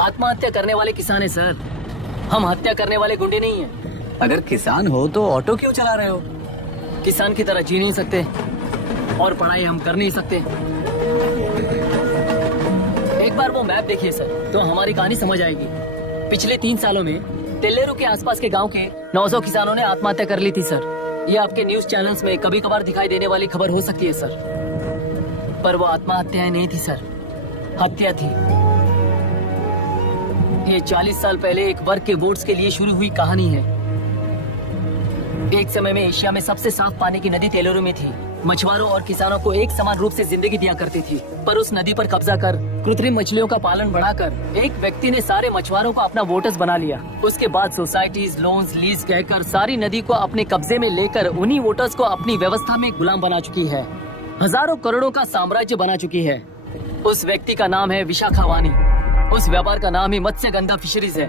आत्महत्या करने वाले किसान है सर, हम हत्या करने वाले गुंडे नहीं हैं। अगर किसान हो तो ऑटो क्यों चला रहे हो? किसान की तरह जी नहीं सकते और पढ़ाई हम कर नहीं सकते। एक बार वो मैप देखिए सर, तो हमारी कहानी समझ आएगी। पिछले 3 सालों में तेल्लेरू के आसपास के गांव के 900 किसानों ने आत्महत्या कर ली थी सर। ये आपके न्यूज चैनल्स में कभी कभार दिखाई देने वाली खबर हो सकती है सर, पर वो आत्महत्याएं नहीं थी सर, हत्या थी। ये 40 साल पहले एक वर्ग के वोट्स के लिए शुरू हुई कहानी है। एक समय में एशिया में सबसे साफ पानी की नदी तेल्लेरू में थी। मछुआरों और किसानों को एक समान रूप से जिंदगी दिया करती थी, पर उस नदी पर कब्जा कर कृत्रिम मछलियों का पालन बढ़ाकर एक व्यक्ति ने सारे मछुआरों को अपना वोटर्स बना लिया। उसके बाद सोसाइटीज, लोन्स, लीज कहकर सारी नदी को अपने कब्जे में लेकर उन्हीं वोटर्स को अपनी व्यवस्था में गुलाम बना चुकी है। हजारों करोड़ों का साम्राज्य बना चुकी है। उस व्यक्ति का नाम है विशाखावानी। उस व्यापार का नाम ही मत्स्यगंधा फिशरीज है।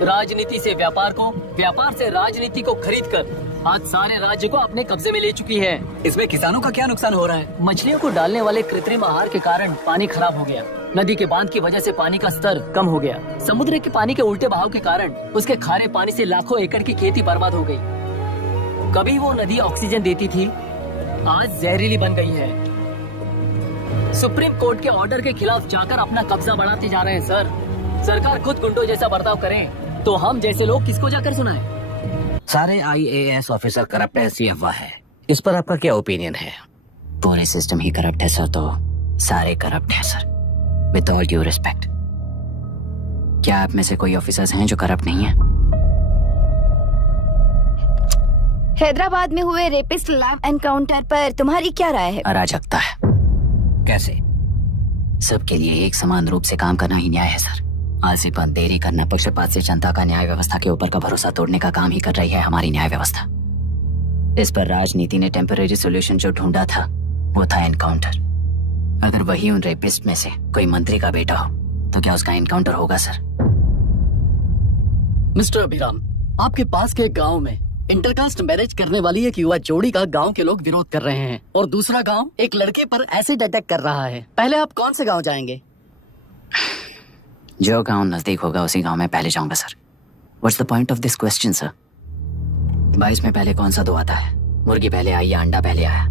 राजनीति से व्यापार को, व्यापार से राजनीति को खरीदकर आज सारे राज्य को अपने कब्जे में ले चुकी है। इसमें किसानों का क्या नुकसान हो रहा है? मछलियों को डालने वाले कृत्रिम आहार के कारण पानी खराब हो गया। नदी के बांध की वजह से पानी का स्तर कम हो गया। समुद्र के पानी के उल्टे बहाव के कारण उसके खारे पानी से लाखों एकड़ की खेती बर्बाद हो गई। कभी वो नदी ऑक्सीजन देती थी, आज जहरीली बन गई है। सुप्रीम कोर्ट के ऑर्डर के खिलाफ जाकर अपना कब्जा बढ़ाते जा रहे हैं सर। सरकार खुद गुंडों जैसा बर्ताव करे तो हम जैसे लोग किसको जाकर सुनाएं? सारे IAS ऑफिसर करप्ट है, ऐसी अफवाह है। इस पर आपका क्या ओपिनियन है? पूरे सिस्टम ही करप्ट है सर, तो सारे करप्ट है sir, with all due respect. क्या आप में से कोई ऑफिसर्स हैं जो करप्ट नहीं है? हैदराबाद में हुए रेपिस्ट लैब एनकाउंटर पर तुम्हारी क्या राय है? अराजकता है। कैसे? सबके लिए एक समान रूप से काम करना ही न्याय है सर। आलसीपन, देरी करना, पक्षपात से जनता का न्याय व्यवस्था के ऊपर का भरोसा तोड़ने का काम ही कर रही है हमारी न्याय व्यवस्था। इस पर राजनीति ने टेम्पररी सोल्यूशन जो ढूंढा था वो था एनकाउंटर। अगर वही उन रेपिस्ट में से कोई मंत्री का बेटा हो तो क्या उसका एनकाउंटर होगा सर? मिस्टर अभिराम, आपके पास के गांव में इंटरकास्ट मैरिज करने वाली एक युवा जोड़ी का गांव के लोग विरोध कर रहे हैं और दूसरा गांव एक लड़के पर एसिड अटैक कर रहा है। पहले आप कौन से गांव जाएंगे? जो गांव नजदीक होगा उसी गांव में पहले जाऊंगा sir. What's the point of this question sir? 22 में पहले कौन सा दो आता है? मुर्गी पहले आई या अंडा पहले आया?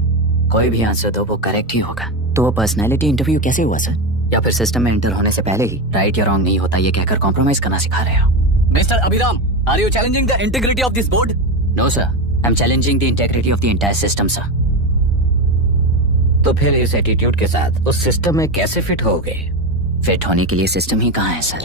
कोई भी आंसर दो, वो करेक्ट ही होगा। तो वो पर्सनैलिटी इंटरव्यू कैसे हुआ सर? या फिर सिस्टम में एंटर होने से पहले ही राइट या रॉन्ग नहीं होता ये कहकर कॉम्प्रोमाइज करना सिखा रहे हो? Mister Abhiram, are you challenging the integrity of this board? No sir, I am challenging the integrity of the entire system sir. तो फिर इस एटीट्यूड के साथ उस सिस्टम में कैसे फिट होगे? फिट होने के लिए सिस्टम ही कहाँ है सर?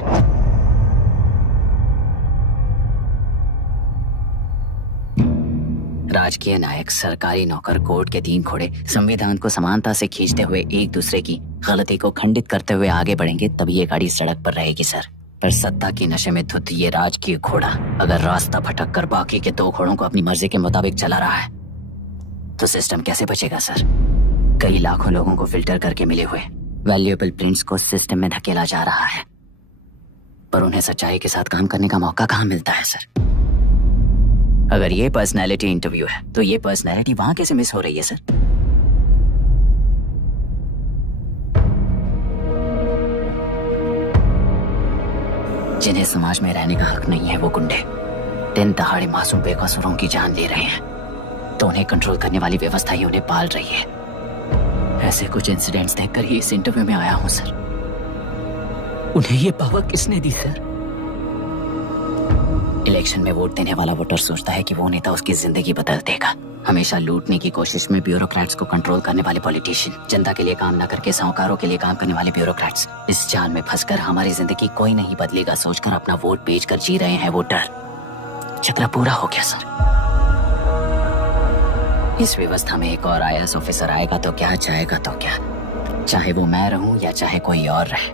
राजकीय नायक, सरकारी नौकर, कोर्ट के 3 घोड़े संविधान को समानता से खींचते हुए एक दूसरे की गलती को खंडित करते हुए आगे बढ़ेंगे तभी ये गाड़ी सड़क पर रहेगी सर। पर सत्ता की नशे में धुत ये राजकीय घोड़ा अगर रास्ता भटक कर बाकी के 2 घोड़ों को अपनी मर्जी के मुताबिक चला रहा है तो सिस्टम कैसे बचेगा सर? कई लाखों लोगों को फिल्टर करके मिले हुए वैल्यूएबल प्रिंट्स को सिस्टम में धकेला जा रहा है, पर उन्हें सच्चाई के साथ काम करने का मौका कहाँ मिलता है सर? अगर ये पर्सनैलिटी इंटरव्यू है तो ये पर्सनैलिटी वहां कैसे मिस हो रही है सर? जिन्हें समाज में रहने का हक नहीं है वो गुंडे दिन दहाड़े मासूम बेकसूरों की जान ले रहे हैं, तो उन्हें कंट्रोल करने वाली व्यवस्था ही उन्हें पाल रही है। ऐसे कुछ इंसिडेंट्स देखकर ही इस इंटरव्यू में आया हूं सर। उन्हें ये पावर किसने दी सर? इलेक्शन में वोट देने वाला वोटर सोचता है कि वो नेता उसकी जिंदगी बदल देगा। हमेशा लूटने की कोशिश में ब्यूरोक्रेट्स को कंट्रोल करने वाले पॉलिटिशियन, जनता के लिए काम न करके साहूकारों के लिए काम करने वाले ब्यूरोक्रेट्स, इस जाल में फंसकर हमारी जिंदगी कोई नहीं बदलेगा सोचकर अपना वोट बेचकर जी रहे हैं वोटर। चक्र पूरा हो गया सर। इस व्यवस्था में एक और IAS ऑफिसर आएगा तो क्या, जाएगा तो क्या, चाहे वो मैं रहूं या चाहे कोई और रहे।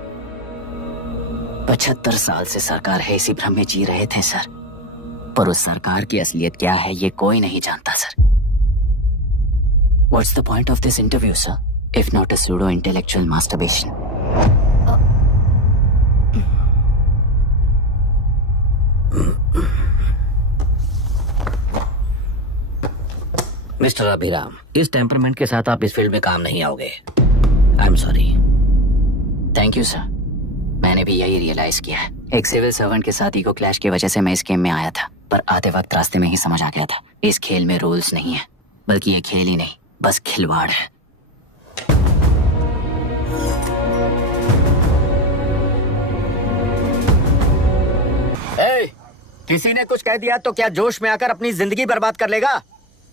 75 साल से सरकार है इसी भ्रम में जी रहे थे सर, पर उस सरकार की असलियत क्या है ये कोई नहीं जानता sir. What's the point of this interview, sir, if not a pseudo-intellectual masturbation? Mister Abhiram, इस टेम्परमेंट के साथ आप इस फील्ड में काम नहीं आओगे। आई am sorry. Thank you sir. मैंने मैंने भी यही रियलाइज किया है। एक सिविल सर्वेंट के साथ ईगो क्लैश की वजह से मैं इस गेम में आया था, पर आते वक्त रास्ते में ही समझ आ गया था इस खेल में रूल्स नहीं है, बल्कि ये खेल ही नहीं बस खिलवाड़ है। किसी ने कुछ कह दिया तो क्या जोश में आकर अपनी जिंदगी बर्बाद कर लेगा?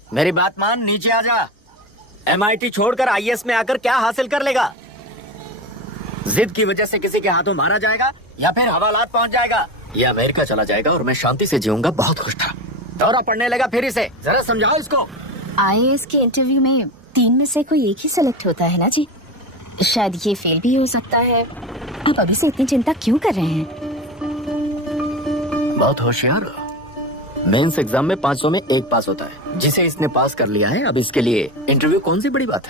मेरी बात मान, नीचे आ जा। MIT छोड़कर IAS में आकर क्या हासिल कर लेगा? जिद की वजह से किसी के हाथों मारा जाएगा या फिर हवालात पहुंच जाएगा या अमेरिका चला जाएगा और मैं शांति से जीऊंगा। बहुत खुश था। दौरा पड़ने लगा फिर इसे, जरा समझाओ इसको। IAS के इंटरव्यू में 3 में से कोई एक ही सेलेक्ट होता है ना जी। शायद ये फेल भी हो सकता है। आप अभी से इतनी चिंता क्यों कर रहे हैं? बहुत होशियार हो। मेंस एग्जाम में 500 में 1 पास होता है, जिसे इसने पास कर लिया है। अब इसके लिए इंटरव्यू कौन सी बड़ी बात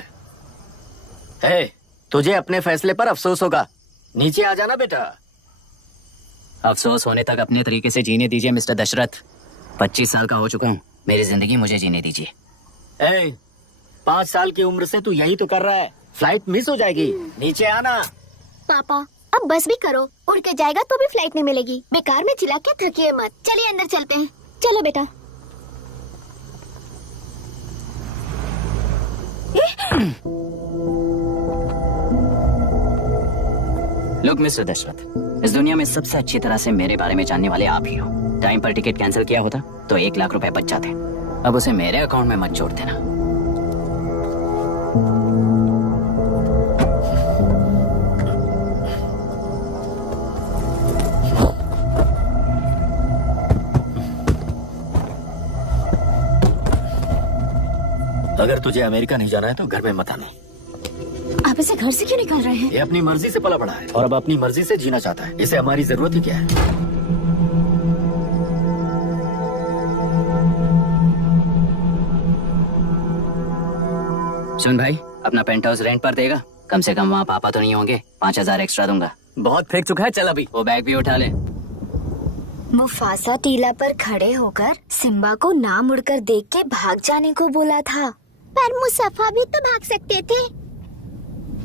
है? तुझे अपने फैसले पर अफसोस होगा। नीचे आ जाना बेटा। अफसोस होने तक अपने तरीके से जीने दीजिए मिस्टर दशरथ। 25 साल का हो चुका हूँ, मेरी जिंदगी मुझे जीने दीजिए। 5 साल की उम्र से तू यही तो कर रहा है। फ्लाइट मिस हो जाएगी, नीचे आना। पापा अब बस भी करो, उड़ के जाएगा तो भी फ्लाइट नहीं मिलेगी। बेकार में चिल्ला के थकिए मत। चलिए अंदर चलते हैं। चलो बेटा। लुक मिस्टर दशरथ, इस दुनिया में सबसे अच्छी तरह से मेरे बारे में जानने वाले आप ही हो। टाइम पर टिकट कैंसिल किया होता तो 1 लाख रुपए बच जाते। अब उसे मेरे अकाउंट में मत जोड़ देना। अगर तुझे अमेरिका नहीं जाना है तो घर में मत आना। आप इसे घर से क्यों निकाल रहे हैं? ये अपनी मर्जी से पला बड़ा है और अब अपनी मर्जी से जीना चाहता है। इसे हमारी जरूरत ही क्या है? सुन भाई, अपना पेंट हाउस रेंट पर देगा? कम से कम वहाँ पापा तो नहीं होंगे। 5000 एक्स्ट्रा दूंगा। बहुत फेंक चुका है, चल अभी। वो बैग भी उठा ले। मुफासा टीला पर खड़े होकर सिम्बा को ना मुड़कर देख के भाग जाने को बोला था। पर मुसफ़ा भी तो भाग सकते थे।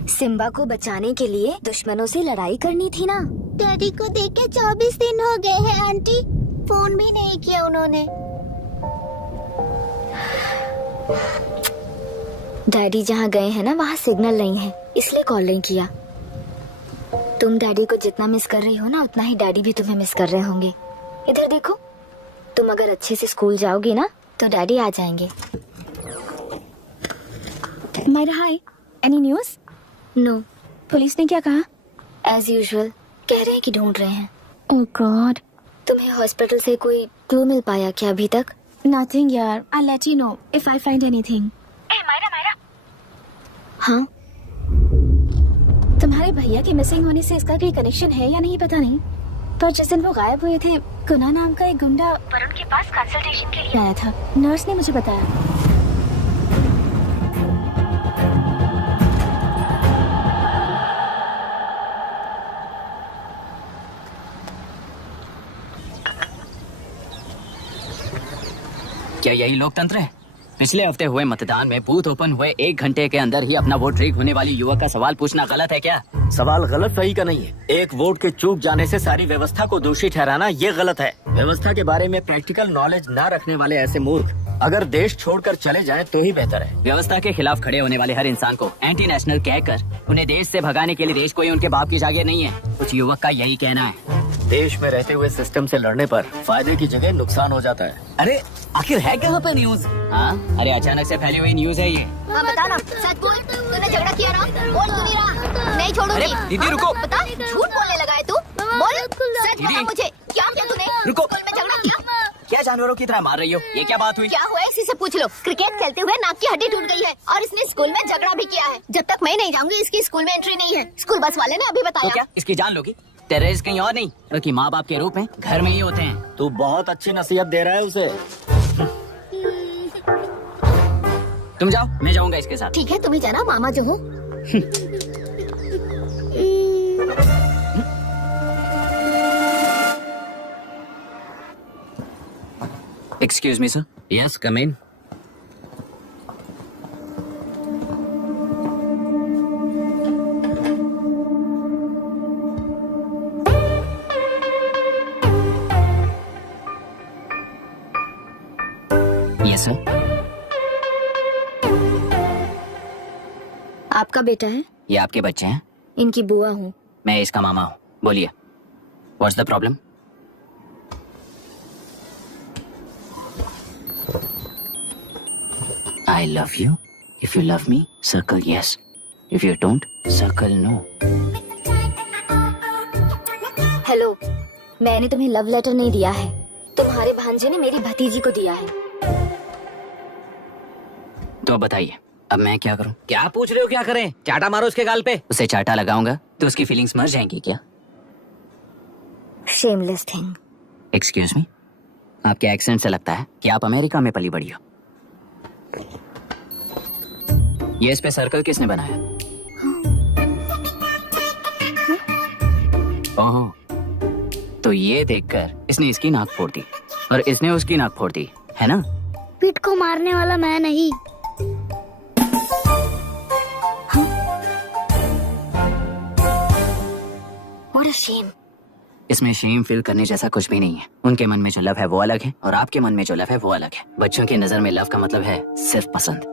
सिम्बा को बचाने के लिए दुश्मनों से लड़ाई करनी थी ना। डैडी को देख के 24 दिन हो गए हैं आंटी। फोन भी नहीं किया उन्होंने। डैडी जहाँ गए हैं ना वहाँ सिग्नल नहीं है, इसलिए कॉल नहीं किया। तुम डैडी को जितना मिस कर रही हो ना, उतना ही डैडी भी तुम्हें मिस कर रहे होंगे। इधर देखो, तुम अगर अच्छे से स्कूल जाओगी ना तो डैडी आ जाएंगे। मायरा हाय, एनी न्यूज़? नो। पुलिस ने क्या कहा? एज यूजुअल, कह रहे हैं कि ढूंढ रहे हैं। ओह गॉड। तुम्हें हॉस्पिटल से कोई क्लू मिल पाया क्या अभी तक? नथिंग यार, I let you know if I find anything. Myra. हाँ, तुम्हारे भैया के मिसिंग होने से इसका कोई कनेक्शन है या नहीं पता नहीं, पर जिस दिन वो गायब हुए थे, कुना नाम का एक गुंडा वरुण के पास कंसल्टेशन के लिए आया था। नर्स ने मुझे बताया। क्या यही लोकतंत्र है? पिछले हफ्ते हुए मतदान में बूथ ओपन हुए 1 घंटे के अंदर ही अपना वोट रीक होने वाली युवक का सवाल पूछना गलत है क्या? सवाल गलत सही का नहीं है। एक वोट के चूक जाने से सारी व्यवस्था को दोषी ठहराना ये गलत है। व्यवस्था के बारे में प्रैक्टिकल नॉलेज ना रखने वाले ऐसे मूर्ख अगर देश छोड़कर चले जाएं तो ही बेहतर है। व्यवस्था के खिलाफ खड़े होने वाले हर इंसान को एंटी नेशनल कहकर उन्हें देश से भगाने के लिए देश कोई उनके बाप की जागीर नहीं है। कुछ युवक का यही कहना है। देश में रहते हुए सिस्टम से लड़ने पर फायदे की जगह नुकसान हो जाता है। अरे आखिर है कहाँ पे न्यूज? हाँ, अरे अचानक से फैली हुई न्यूज है ये। हाँ बता ना, सच बोल। तूने झगड़ा किया ना? बोल तू नहीं रहा। नहीं छोड़ूंगी। अरे दीदी रुको। बता, झूठ बोलने लगा है तू। बोल, सच बता मुझे। क्या किया तूने? रुको। स्कूल में झगड़ा किया? क्या जानवरों की तरह मार रही हो? ये क्या बात हुई? क्या हुआ है इसी से पूछ लो। क्रिकेट खेलते हुए नाक की हड्डी टूट गई है और इसने स्कूल में झगड़ा भी किया है। जब तक मैं नहीं जाऊंगी इसकी स्कूल में एंट्री नहीं है। स्कूल बस वाले ने अभी तो बताया। क्या इसकी जान लोगी? टेररिस्ट कहीं और नहीं बल्कि माँ बाप के रूप में घर में ही होते हैं। तू बहुत अच्छी नसीहत दे रहा है उसे। तुम जाओ, मैं जाऊंगा इसके साथ। ठीक है, तुम्हें जाना, मामा जो हो। Excuse me sir. Yes, come in. Yes sir. आपका बेटा है? ये आपके बच्चे हैं? इनकी बुआ हूँ। मैं इसका मामा हूँ। बोलिए, what's the problem? I love you. If you love me, circle yes. If you don't, circle no. Hello, मैंने तुम्हें लव लेटर नहीं दिया है, तुम्हारे भांजे ने मेरी भतीजी को दिया है। तो अब बताइए, अब मैं क्या करूं? क्या पूछ रहे हो? क्या करें? चाटा मारो उसके गाल पे। उसे चाटा लगाऊंगा तो उसकी फीलिंग्स मर जाएंगी क्या? Shameless thing. एक्सक्यूज मी, आपके एक्सेंट से लगता है कि आप अमेरिका में पली बड़ी हो। ये इस पे सर्कल किसने बनाया? ओहो, तो ये देखकर इसने इसकी नाक फोड़ दी और इसने उसकी नाक फोड़ दी, है ना? पीठ को मारने वाला मैं नहीं। What a shame. इसमें शेम फील करने जैसा कुछ भी नहीं है। उनके मन में जो लव है वो अलग है और आपके मन में जो लव है वो अलग है। बच्चों की नजर में लव का मतलब है सिर्फ पसंद।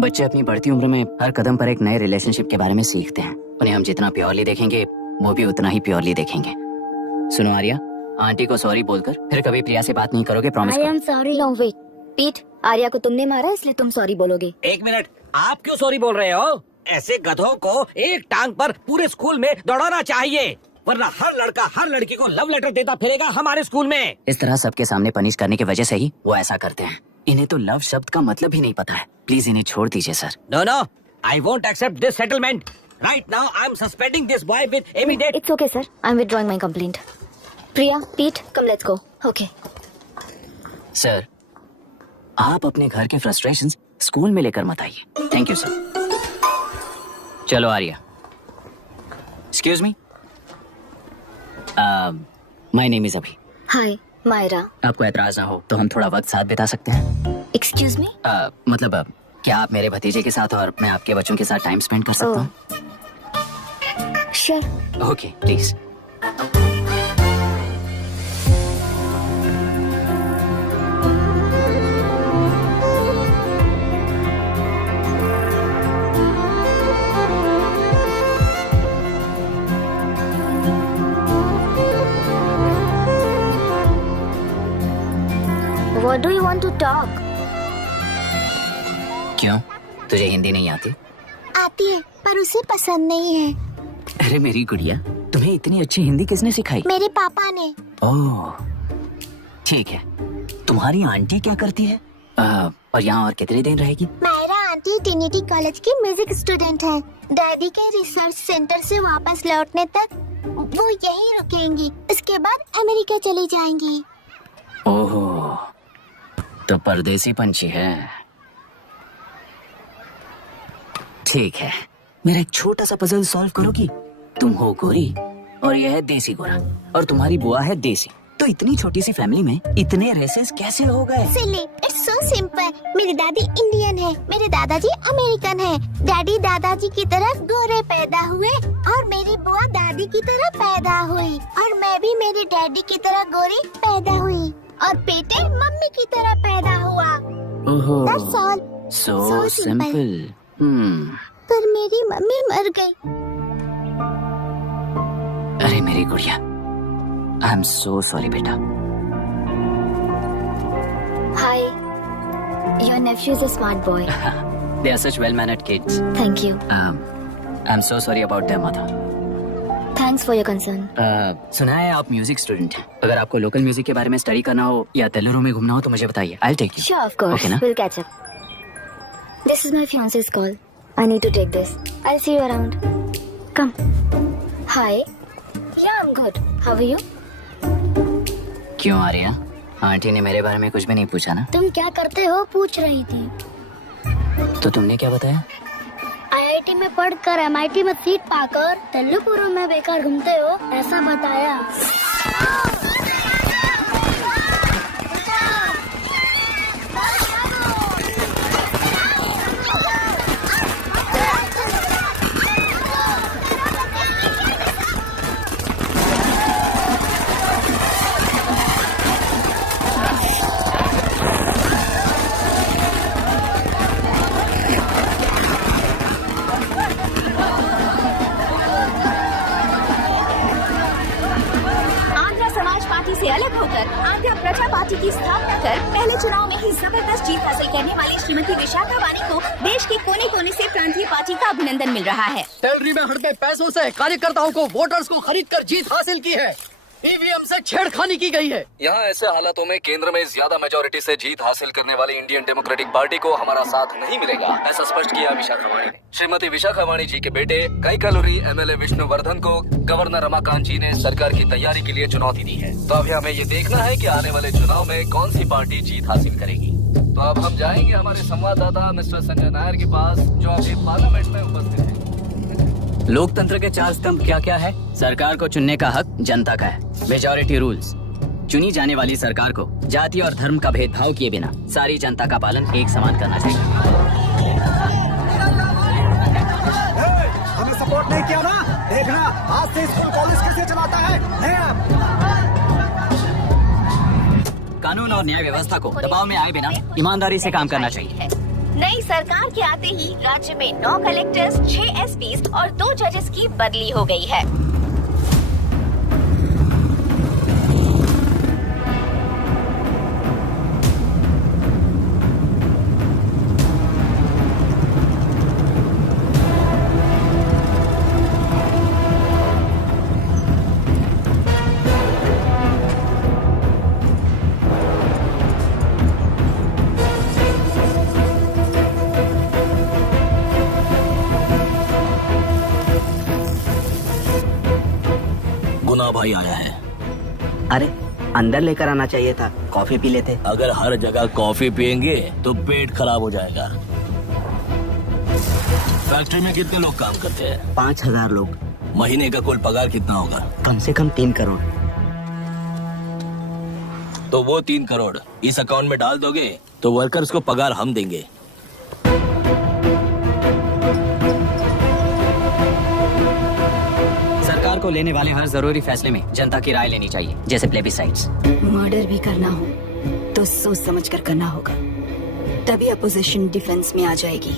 बच्चे अपनी बढ़ती उम्र में हर कदम पर एक नए रिलेशनशिप के बारे में सीखते हैं। उन्हें हम जितना प्योरली देखेंगे वो भी उतना ही प्योरली देखेंगे। सुनो आर्या, आंटी को सॉरी बोलकर फिर कभी प्रिया से बात नहीं करोगे, प्रॉमिस I करो। am sorry. No wait. पीठ, आर्या को तुमने मारा इसलिए तुम सॉरी बोलोगे। एक मिनट, आप क्यों सॉरी बोल रहे हो? ऐसे गधों को एक टांग पर पूरे स्कूल में दौड़ाना चाहिए, वरना हर लड़का हर लड़की को लव लेटर देता फिरेगा हमारे स्कूल में। इस तरह सबके सामने पनिश करने की वजह से ही वो ऐसा करते हैं। इन्हें तो लव शब्द का मतलब ही नहीं पता है। प्लीज इन्हें छोड़ दीजिए sir. No no, I won't accept this settlement. Right now I am suspending this boy with immediate. It's okay, sir. I'm withdrawing my complaint. Priya, पीठ, come let's go. Okay. Sir, आप अपने घर के फ्रस्ट्रेशंस स्कूल में लेकर मत आइए। Thank you sir. चलो Arya. Excuse me, my name is Abhi. Hi, Myra. आपको एतराज ना हो तो हम थोड़ा वक्त साथ बिता सकते हैं? Excuse me? मतलब क्या आप मेरे भतीजे के साथ और मैं आपके बच्चों के साथ टाइम स्पेंड कर सकता हूँ? Sure. Okay, please. What do you want to talk? क्यों, तुझे हिंदी नहीं आती? आती है पर उसे पसंद नहीं है। अरे मेरी गुड़िया, तुम्हें इतनी अच्छी हिंदी किसने सिखाई? मेरे पापा ने। ओह, ठीक है। तुम्हारी आंटी क्या करती है? और यहाँ और कितने दिन रहेगी? मेरा आंटी ट्रिनिटी कॉलेज की म्यूजिक स्टूडेंट है। डैडी के रिसर्च सेंटर से वापस लौटने तक वो यहीं रुकेंगी। इसके बाद अमेरिका चली जाएंगी। ओह, तो परदेसी पंछी है। ठीक है, मेरा एक छोटा सा पजल सॉल्व करोगी? तुम हो गोरी और यह है देसी गोरा और तुम्हारी बुआ है देसी। तो इतनी छोटी सी फैमिली में इतने रेसेस कैसे हो गए? सिली, इट्स सो सिंपल। मेरी दादी इंडियन है, मेरे दादाजी अमेरिकन है। डैडी दादाजी की तरह गोरे पैदा हुए और मेरी बुआ दादी की तरह पैदा हुई और मैं भी मेरी डैडी की तरह गोरी पैदा हुई और बेटे मम्मी की तरह पैदा हुआ। ओहो, That's all. So So simple. पर मेरी मम्मी मर गई। अरे मेरी गुड़िया, आई एम सो सॉरी बेटा। Hi. Your nephew is a smart boy. They are such well-mannered kids. Thank you. I'm so sorry about their mother. Thanks for your concern. सुना है आप म्यूजिक स्टूडेंट हैं। अगर आपको लोकल म्यूजिक के बारे में स्टडी करना हो या तेलुरु में घूमना हो तो मुझे बताइए। I'll take you. Sure, of course. Okay, na? We'll catch up. This is my fiance's call. I need to take this. I'll see you around. Come. Hi. Yeah, I'm good. How are you? क्यों आ रही हैं? Aunty ने मेरे बारे में कुछ भी नहीं पूछा ना? तुम क्या करते हो पूछ रही थी। तो तुमने क्या बताया? IIT में पढ़कर MIT में सीट पाकर तेलुगुरु में बेकार घूमते हो ऐसा बताया। अलग होकर आंध्र प्रजा पार्टी की स्थापना कर पहले चुनाव में ही जबरदस्त जीत हासिल करने वाली श्रीमती विशाखा वानी को देश के कोने कोने से प्रांतीय पार्टी का अभिनंदन मिल रहा है। सैलरी में हड़पे पैसों से कार्यकर्ताओं को वोटर्स को खरीद कर जीत हासिल की है। ईवीएम से छेड़खानी की गई है। यहाँ ऐसे हालातों में केंद्र में ज्यादा मेजोरिटी से जीत हासिल करने वाली इंडियन डेमोक्रेटिक पार्टी को हमारा साथ नहीं मिलेगा, ऐसा स्पष्ट किया विशाखा वाणी ने। श्रीमती विशाखा वाणी जी के बेटे कैकलूरी एमएलए विष्णुवर्धन को गवर्नर रमाकांत जी ने सरकार की तैयारी के लिए चुनौती दी है। तो अभी हमें ये देखना है कि आने वाले चुनाव में कौन सी पार्टी जीत हासिल करेगी। तो अब हम जाएंगे हमारे संवाददाता मिस्टर संजय नायर के पास, जो अभी पार्लियामेंट में उपस्थित है। लोकतंत्र के चार स्तंभ क्या क्या है? सरकार को चुनने का हक जनता का है। Majority rules. चुनी जाने वाली सरकार को जाति और धर्म का भेदभाव किए बिना सारी जनता का पालन एक समान करना चाहिए। हमें सपोर्ट नहीं किया ना, देखना आज से स्कूल कॉलेज कैसे चलाता है। कानून और न्याय व्यवस्था को दबाव में आए बिना ईमानदारी से काम करना चाहिए। नई सरकार के आते ही राज्य में 9 कलेक्टर्स, 6 एसपीज और 2 जजेस की बदली हो गई है। गुना भाई आया है। अरे अंदर लेकर आना चाहिए था, कॉफी पी लेते। अगर हर जगह कॉफी पियेंगे तो पेट खराब हो जाएगा। फैक्ट्री में कितने लोग काम करते हैं? 5000 लोग। महीने का कुल पगार कितना होगा? कम से कम 3 करोड़। तो वो 3 करोड़ इस अकाउंट में डाल दोगे तो वर्कर्स को पगार हम देंगे। सरकार को लेने वाले हर जरूरी फैसले में जनता की राय लेनी चाहिए, जैसे प्लेबिसाइट्स। मर्डर भी करना हो तो सोच समझ कर करना होगा, तभी अपोजिशन डिफेंस में आ जाएगी।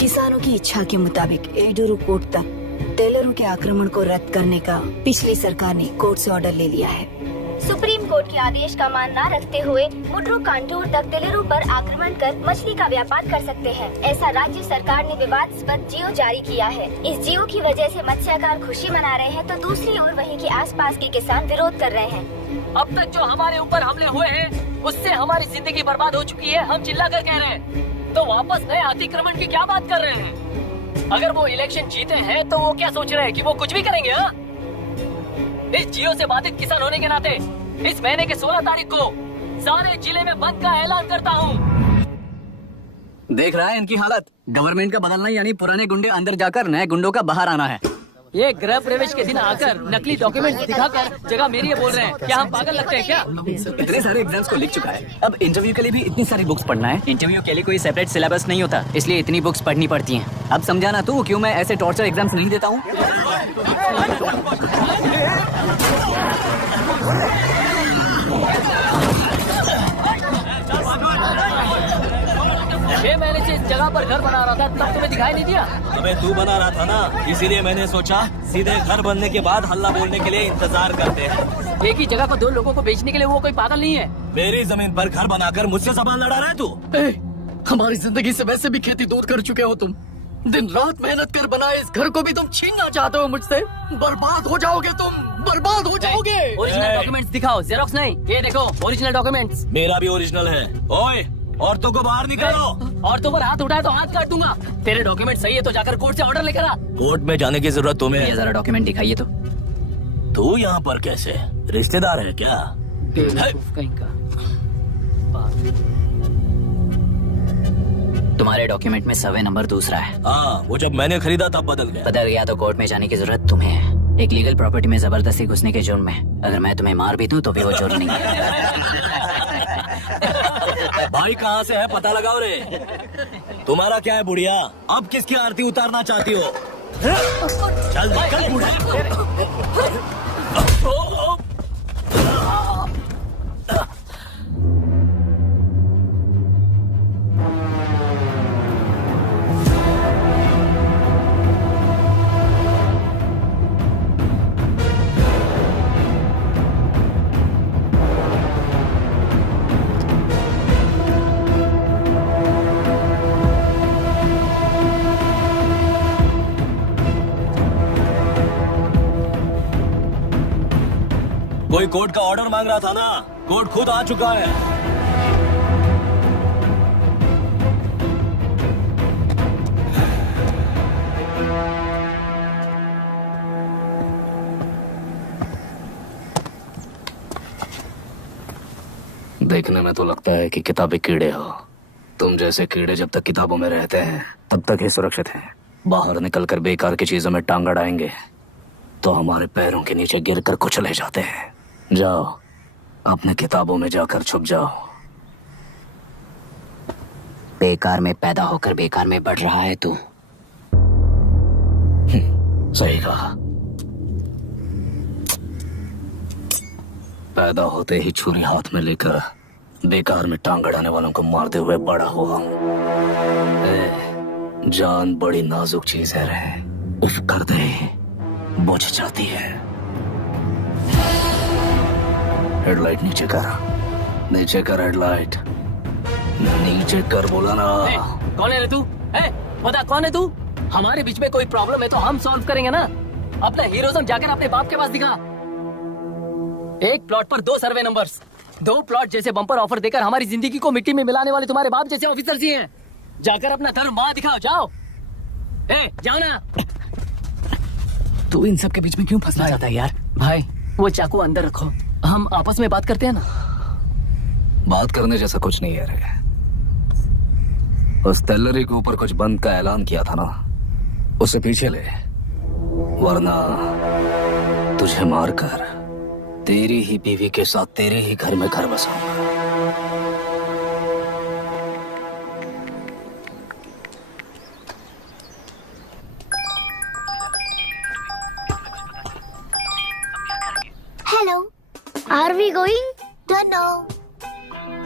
किसानों की इच्छा के मुताबिक एडुरु कोर्ट तक टेलरों के आक्रमण को रद्द करने का पिछली सरकार ने कोर्ट से ऑर्डर ले लिया है। सुप्रीम कोर्ट के आदेश का मान न रखते हुए मुड्रू कांटूर तक टेलरों पर आक्रमण कर मछली का व्यापार कर सकते हैं, ऐसा राज्य सरकार ने विवादास्पद जियो जारी किया है। इस जियो की वजह से मत्स्यकार खुशी मना रहे हैं, तो दूसरी ओर वहीं के आसपास के किसान विरोध कर रहे हैं। अब तक जो हमारे ऊपर हमले हुए हैं उससे हमारी जिंदगी बर्बाद हो चुकी है। हम चिल्ला कर कह रहे हैं, तो वापस नए अतिक्रमण की क्या बात कर रहे हैं? अगर वो इलेक्शन जीते हैं तो वो क्या सोच रहे हैं कि वो कुछ भी करेंगे? हाँ, इस जियो से बाधित किसान होने के नाते इस महीने के 16 तारीख को सारे जिले में बंद का ऐलान करता हूँ। देख रहा है इनकी हालत। गवर्नमेंट का बदलना यानी पुराने गुंडे अंदर जाकर नए गुंडों का बाहर आना है। ये गृह प्रवेश के दिन आकर नकली डॉक्यूमेंट दिखाकर जगह मेरी है बोल रहे हैं। क्या हम पागल लगते हैं क्या? इतने सारे एग्जाम्स को लिख चुका है, अब इंटरव्यू के लिए भी इतनी सारी बुक्स पढ़ना है। इंटरव्यू के लिए कोई सेपरेट सिलेबस नहीं होता, इसलिए इतनी बुक्स पढ़नी पड़ती हैं। अब समझाना तू क्यों मैं ऐसे टॉर्चर एग्जाम्स नहीं देता हूँ। 6 महीने से इस जगह पर घर बना रहा था, तब तुम्हें दिखाई नहीं दिया? अबे तू बना रहा था ना, इसीलिए मैंने सोचा सीधे घर बनने के बाद हल्ला बोलने के लिए इंतजार करते हैं। एक ही जगह को 2 लोगों को बेचने के लिए वो कोई पागल नहीं है। मेरी जमीन पर घर बनाकर मुझसे सवाल लड़ा रहा है तू। हमारी जिंदगी से वैसे भी खेती दूर कर चुके हो तुम। दिन रात मेहनत कर बनाए इस घर को भी तुम छीनना चाहते हो मुझसे। बर्बाद हो जाओगे तुम, बर्बाद हो जाओगे। ओरिजिनल डॉक्यूमेंट्स दिखाओ, जेरोक्स नहीं। ये देखो ओरिजिनल डॉक्यूमेंट्स। मेरा भी ओरिजिनल है। ओए औरतों को बाहर निकालो। औरतों पर हाथ उठाए तो हाथ काट दूंगा। तेरे डॉक्यूमेंट सही है तो जाकर कोर्ट से ऑर्डर लेकर आ। कोर्ट में जाने की जरूरत तुम्हें? ये जरा डॉक्यूमेंट दिखाइए तो। तू यहाँ पर कैसे? रिश्तेदार है क्या? कहीं का। तुम्हारे डॉक्यूमेंट में सर्वे नंबर दूसरा है। हाँ, वो जब मैंने खरीदा तब बदल गया। बदल गया तो कोर्ट में जाने की जरूरत तुम्हें है। एक लीगल प्रॉपर्टी में जबरदस्ती घुसने के जुर्म में अगर मैं तुम्हें मार भी दूं तो भी वो जुर्म नहीं है। भाई कहाँ से है पता लगाओ रे। तुम्हारा क्या है बुढ़िया? अब किसकी आरती उतारना चाहती हो? चल निकल बुढ़िया। कोई कोर्ट का ऑर्डर मांग रहा था ना, कोर्ट खुद आ चुका है। देखने में तो लगता है कि किताबें कीड़े हो। तुम जैसे कीड़े जब तक किताबों में रहते हैं तब तक ही सुरक्षित हैं। बाहर निकलकर बेकार की चीजों में टांग अड़ाएंगे तो हमारे पैरों के नीचे गिरकर कुचले जाते हैं। जाओ अपने किताबों में जाकर छुप जाओ। बेकार में पैदा होकर बेकार में बढ़ रहा है तू। सही कहा। पैदा होते ही छुरी हाथ में लेकर बेकार में टांग अड़ाने वालों को मारते हुए बड़ा हुआ हूं। जान बड़ी नाजुक चीज है रे, उफ कर दे बुझ जाती है। हेडलाइट नीचे कर, नीचे कर हेडलाइट, नीचे कर बोला ना। कौन है रे तू? बता कौन है तू? हमारे बीच में कोई प्रॉब्लम है तो हम सॉल्व करेंगे ना। अपना हीरोइज्म जाकर अपने बाप के पास दिखा। एक प्लॉट पर 2 सर्वे नंबर्स, 2 प्लॉट जैसे बम्पर ऑफर देकर हमारी जिंदगी को मिट्टी में मिलाने वाले तुम्हारे बाप जैसे ऑफिसर जी हैं। जाकर अपना धर्म वहां दिखाओ, जाओ। जाओ ना। तू इन सब के बीच में क्यों फंसना चाहता है यार? भाई वो चाकू अंदर रखो, हम आपस में बात करते हैं ना। बात करने जैसा कुछ नहीं है रे। उस टेलरी के ऊपर कुछ बंद का ऐलान किया था ना, उसे पीछे ले, वरना तुझे मारकर तेरी ही बीवी के साथ तेरे ही घर में घर बसाऊंगा। Hello. Are we going? Don't know.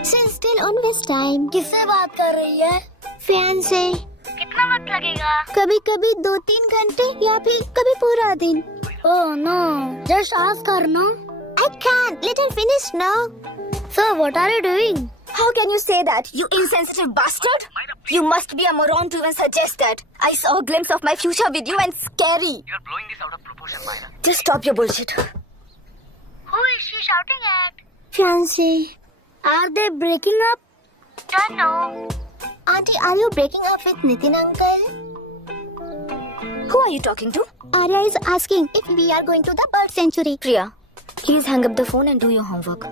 She's still on this time. किससे बात कर रही है? फैन से। कितना वक्त लगेगा? कभी कभी 2-3 घंटे या फिर कभी पूरा दिन। Oh no. Just ask her, no? I can't. Let her finish now. So what are you doing? How can you say that, you insensitive bastard? You must be a moron to even suggest that. I saw a glimpse of my future with you and scary. You're blowing this out of proportion, Myra. Just stop your bullshit. Who is she shouting at? Fiancé. Are they breaking up? Don't know. Auntie, are you breaking up with Nitin uncle? Who are you talking to? Arya is asking if we are going to the bird sanctuary. Priya, please hang up the phone and do your homework.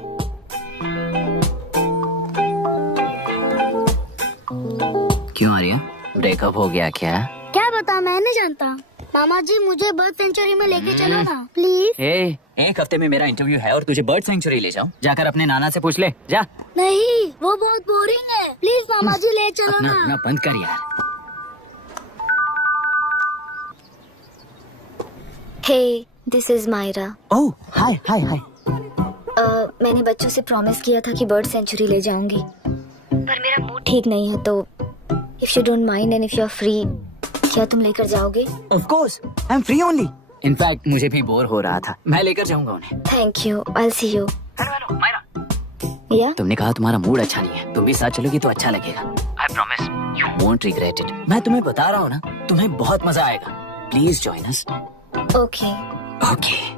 क्यों Arya, breakup हो गया क्या? क्या बता, मैं नहीं जानता। मामा जी मुझे बर्ड सेंचुरी में लेके चलो ना प्लीज। एक हफ्ते में मेरा इंटरव्यू है और तुझे बर्ड सेंचुरी ले जाऊं? जाकर अपने नाना से पूछ ले, जा। नहीं, वो बहुत बोरिंग है। प्लीज मामा जी ले चलो अपना ना। बंद कर यार। Hey, this is Myra. ओह हाय हाय हाय। मैंने बच्चों से प्रॉमिस किया था कि बर्ड सेंचुरी ले जाऊंगी, पर मेरा मूड ठीक नहीं है, तो if you don't mind and if you are free, क्या तुम लेकर जाओगे? Of course, I am free only. In fact मुझे भी बोर हो रहा था, मैं लेकर जाऊंगा उन्हें। Thank you, I will see you. या तुमने कहा तुम्हारा मूड अच्छा नहीं है, तुम भी साथ चलोगी तो अच्छा लगेगा। I promise. You won't regret it. मैं तुम्हें बता रहा हूँ ना, तुम्हें बहुत मजा आएगा। Please join us. Okay. Okay.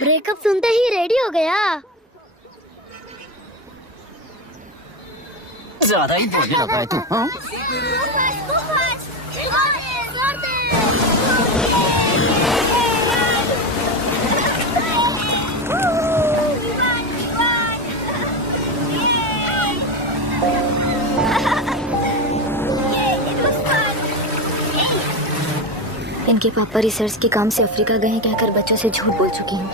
Breakup सुनते ही रेडी हो गया। ज्यादा ही बोलने लगा है तू, हाँ? इनके पापा रिसर्च के काम से अफ्रीका गए कहकर बच्चों से झूठ बोल चुकी हूँ,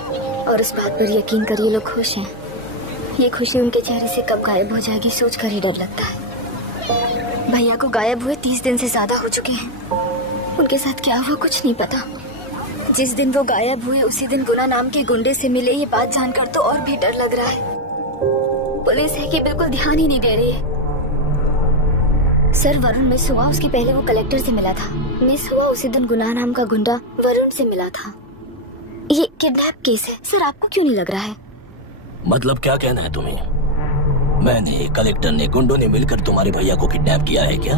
और उस बात पर यकीन कर ये लोग खुश हैं। ये खुशी उनके चेहरे से कब गायब हो जाएगी सोचकर ही डर लगता है। भैया को गायब हुए 30 दिन से ज्यादा हो चुके हैं। उनके साथ क्या हुआ कुछ नहीं पता। जिस दिन वो गायब हुए उसी दिन गुना नाम के गुंडे से मिले, ये बात जानकर तो और भी डर लग रहा है। पुलिस है कि बिल्कुल ध्यान ही नहीं दे रही है। सर वरुण मिस हुआ, उसके पहले वो कलेक्टर से मिला था। मिस हुआ उसी दिन गुना नाम का गुंडा वरुण से मिला था। ये किडनैप केस है सर, आपको क्यों नहीं लग रहा है? मतलब क्या कहना है तुम्हें? मैंने, कलेक्टर ने, गुंडों ने मिलकर तुम्हारे भैया को किडनैप किया है क्या?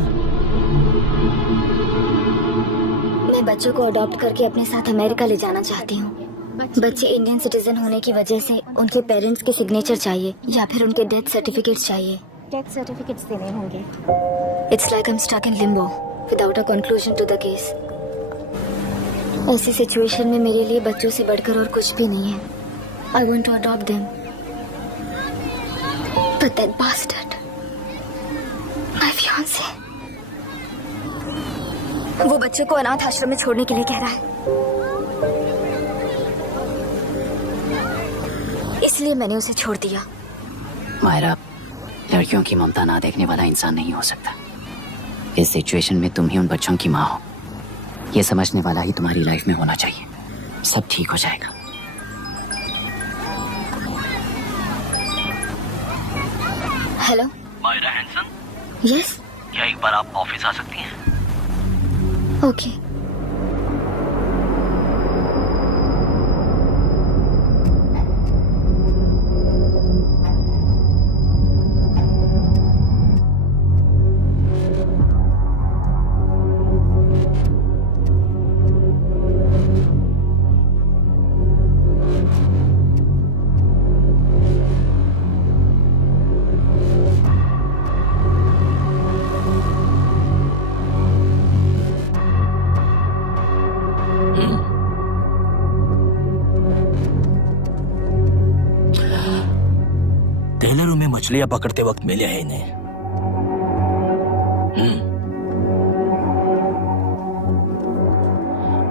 मैं बच्चों को अडॉप्ट करके अपने साथ अमेरिका ले जाना चाहती हूँ। बच्चे इंडियन सिटीजन होने की वजह से उनके पेरेंट्स के सिग्नेचर चाहिए या फिर उनके डेथ सर्टिफिकेट्स चाहिए। डेथ सर्टिफिकेट्स देने होंगे। It's like I am stuck in limbo without a conclusion to the case. ऐसी सिचुएशन में मेरे लिए बच्चों से बढ़कर और कुछ भी नहीं है। I want to adopt them but that bastard my fiance वो बच्चों को अनाथ आश्रम में छोड़ने के लिए कह रहा है, इसलिए मैंने उसे छोड़ दिया। मायरा, लड़कियों की ममता ना देखने वाला इंसान नहीं हो सकता। इस सिचुएशन में तुम ही उन बच्चों की माँ हो, ये समझने वाला ही तुम्हारी लाइफ में होना चाहिए। सब ठीक हो जाएगा। हेलो मायरा हैंसन, यस क्या एक बार आप ऑफिस आ सकती हैं? ओके। टेलरों में मछलियां पकड़ते वक्त मिले हैं इन्हें।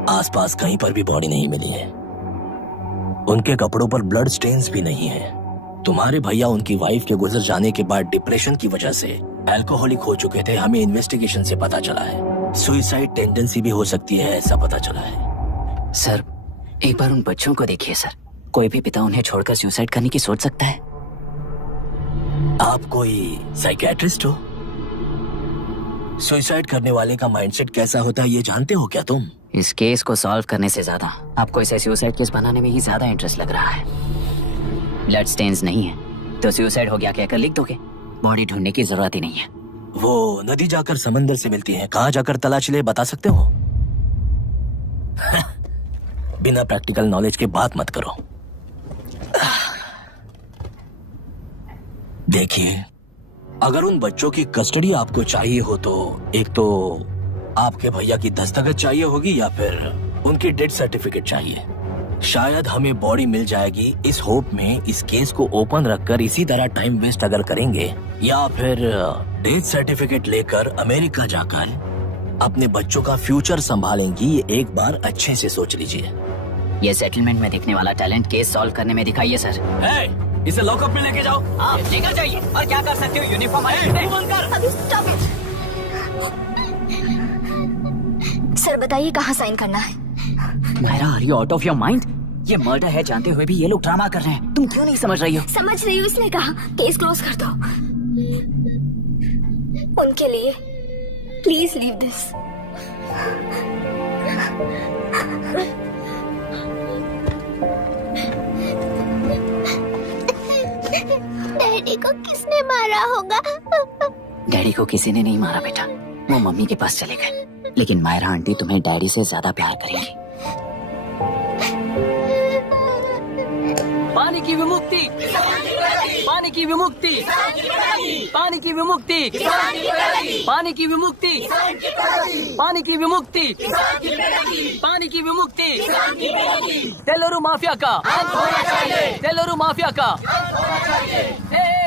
आसपास कहीं पर भी बॉडी नहीं मिली है। उनके कपड़ों पर ब्लड स्टेन्स भी नहीं है। तुम्हारे भैया उनकी वाइफ के गुजर जाने के बाद डिप्रेशन की वजह से अल्कोहलिक हो चुके थे। हमें इन्वेस्टिगेशन से पता चला है सुसाइड टेंडेंसी भी हो सकती है, ऐसा पता चला है। सर, एक बार उन बच्चों को देखिए सर। कोई भी पिता उन्हें छोड़कर सुसाइड करने की सोच सकता है? आप कोई साइकियाट्रिस्ट हो? सुसाइड करने वाले का माइंडसेट कैसा होता है ये जानते हो क्या तुम? इस केस को सॉल्व करने से ज्यादा आपको इसे सुसाइड केस बनाने में ही ज्यादा इंटरेस्ट लग रहा है। ब्लड स्टेन्स नहीं है तो सुसाइड हो गया कहकर लिख दोगे। बॉडी ढूंढने की जरूरत ही नहीं है। वो नदी जाकर समंदर से मिलती है, कहाँ जाकर तलाश ले बता सकते हो? बिना प्रैक्टिकल नॉलेज के बात मत करो। देखिए, अगर उन बच्चों की कस्टडी आपको चाहिए हो तो एक तो आपके भैया की दस्तखत चाहिए होगी या फिर उनकी डेथ सर्टिफिकेट चाहिए। शायद हमें बॉडी मिल जाएगी इस होप में इस केस को ओपन रखकर इसी तरह टाइम वेस्ट अगर करेंगे, या फिर डेथ सर्टिफिकेट लेकर अमेरिका जाकर अपने बच्चों का फ्यूचर संभालेंगी। ये एक बार अच्छे से सोच लीजिए। ये सेटलमेंट में दिखने वाला टैलेंट केस सॉल्व करने में दिखाइए सर। इसे लॉकअप में लेके जाओ। आप लेकर जाइए। और क्या कर सकते हो? यूनिफॉर्म अभी स्टॉप इट। सर बताइए कहाँ साइन करना है? Myra, are you out of your mind? ये मर्डर है जानते हुए भी ये लोग ड्रामा कर रहे हैं। तुम क्यों नहीं समझ रही हो? समझ रही हूँ, इसने कहा केस क्लोज कर दो। उनके लिए प्लीज लीव दिस। डैडी को किसने मारा होगा? डैडी को किसी ने नहीं मारा बेटा, वो मम्मी के पास चले गए। लेकिन मायरा आंटी तुम्हें डैडी से ज्यादा प्यार करेंगी। पानी की विमुक्ति, पानी की विमुक्ति, पानी की विमुक्ति, पानी की विमुक्ति, पानी की विमुक्ति, पानी की विमुक्ति, टेलरू माफिया का, टेलरू माफिया का।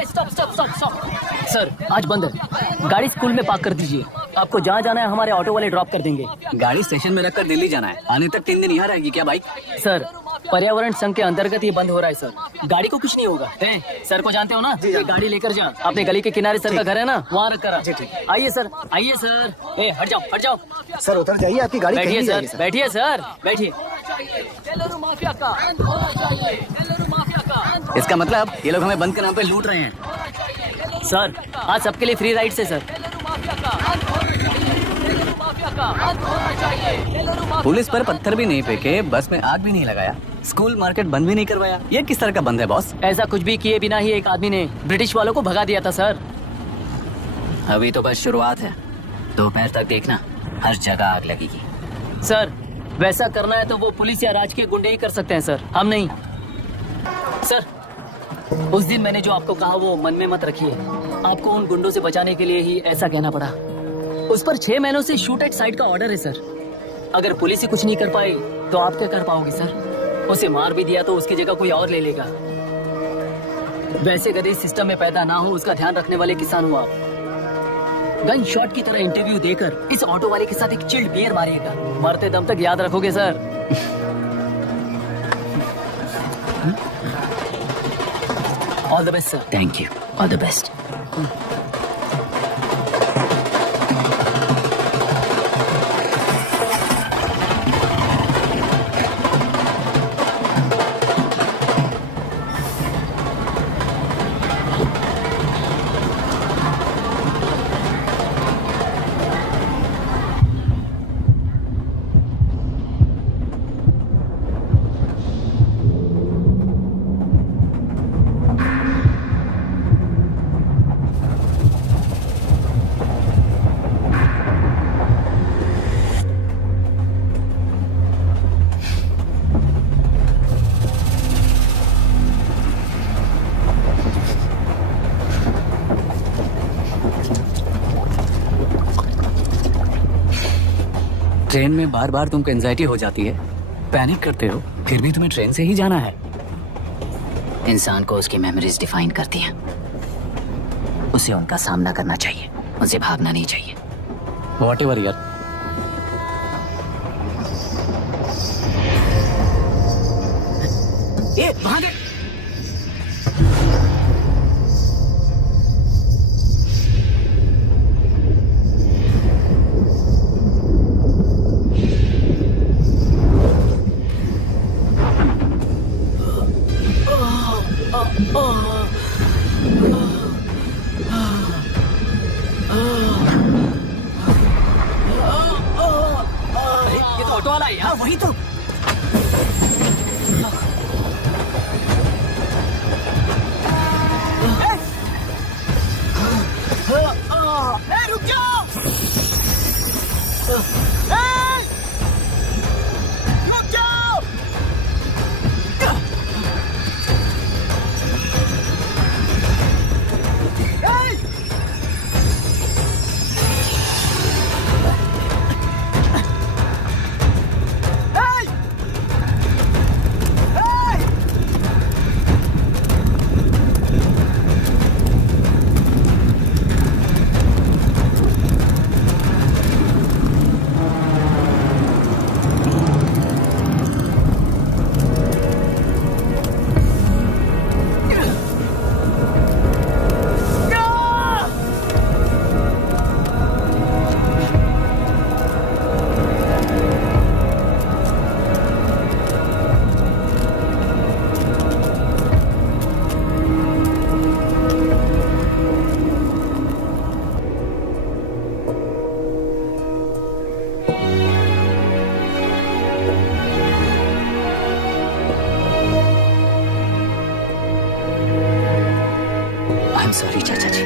Stop stop stop stop. Sir आज बंद है, गाड़ी स्कूल में पार्क कर दीजिए। आपको जहाँ जाना है हमारे ऑटो वाले ड्रॉप कर देंगे। गाड़ी स्टेशन में रखकर दिल्ली जाना है। आने तक 3 दिन यहाँ रहेगी क्या बाइक? सर पर्यावरण संघ के अंतर्गत ये बंद हो रहा है सर। गाड़ी को कुछ नहीं होगा। सर को जानते हो ना? ये गाड़ी लेकर जा, अपने गली के किनारे सर का घर है ना, वहाँ रख कर। आइए सर, आइए सर। हट जाओ हट जाओ। सर उतर जाइए, आपकी गाड़ी कहीं बैठिए नहीं सर, जाएगी, बैठिए सर, बैठिए। इसका मतलब ये लोग हमें बंद के नाम पे लूट रहे हैं। सर आज सबके लिए फ्री राइड से सर। पुलिस पर पत्थर भी नहीं फेंके, बस में आग भी नहीं लगाया, स्कूल मार्केट बंद भी नहीं करवाया। ये किस तरह का बंद है बॉस? ऐसा कुछ भी किए बिना ही एक आदमी ने ब्रिटिश वालों को भगा दिया था सर। अभी तो बस शुरुआत है। दोपहर तक देखना, हर जगह आग लगेगी। सर वैसा करना है तो वो पुलिस या राजकीय गुंडे ही कर सकते हैं सर, हम नहीं। सर, उस दिन मैंने जो आपको कहा वो मन में मत रखिए। आपको उन गुंडों से बचाने के लिए ही ऐसा कहना पड़ा। उस पर 6 महीनों से शूट एट साइट का ऑर्डर है सर। अगर पुलिस ही कुछ नहीं कर पाई तो आप क्या कर पाओगे सर? उसे मार भी दिया तो उसकी जगह कोई और ले लेगा। वैसे कभी सिस्टम में पैदा ना हो उसका ध्यान रखने वाले किसान हो आप। गन शॉट की तरह इंटरव्यू देकर इस ऑटो वाले के साथ एक चिल्ड बियर मारिएगा। मरते दम तक याद रखोगे sir. All the best sir. Thank you, all the best. Train में बार बार तुमको एंजाइटी हो जाती है, पैनिक करते हो, फिर भी तुम्हें ट्रेन से ही जाना है। इंसान को उसकी मेमोरीज डिफाइन करती हैं। उसे उनका सामना करना चाहिए, उसे भागना नहीं चाहिए। व्हाटएवर यार। ए, भागे। ये तो ऑटो वाला है यार। वही तो। रुक जाओ। रुक जाओ। सॉरी चाचा जी।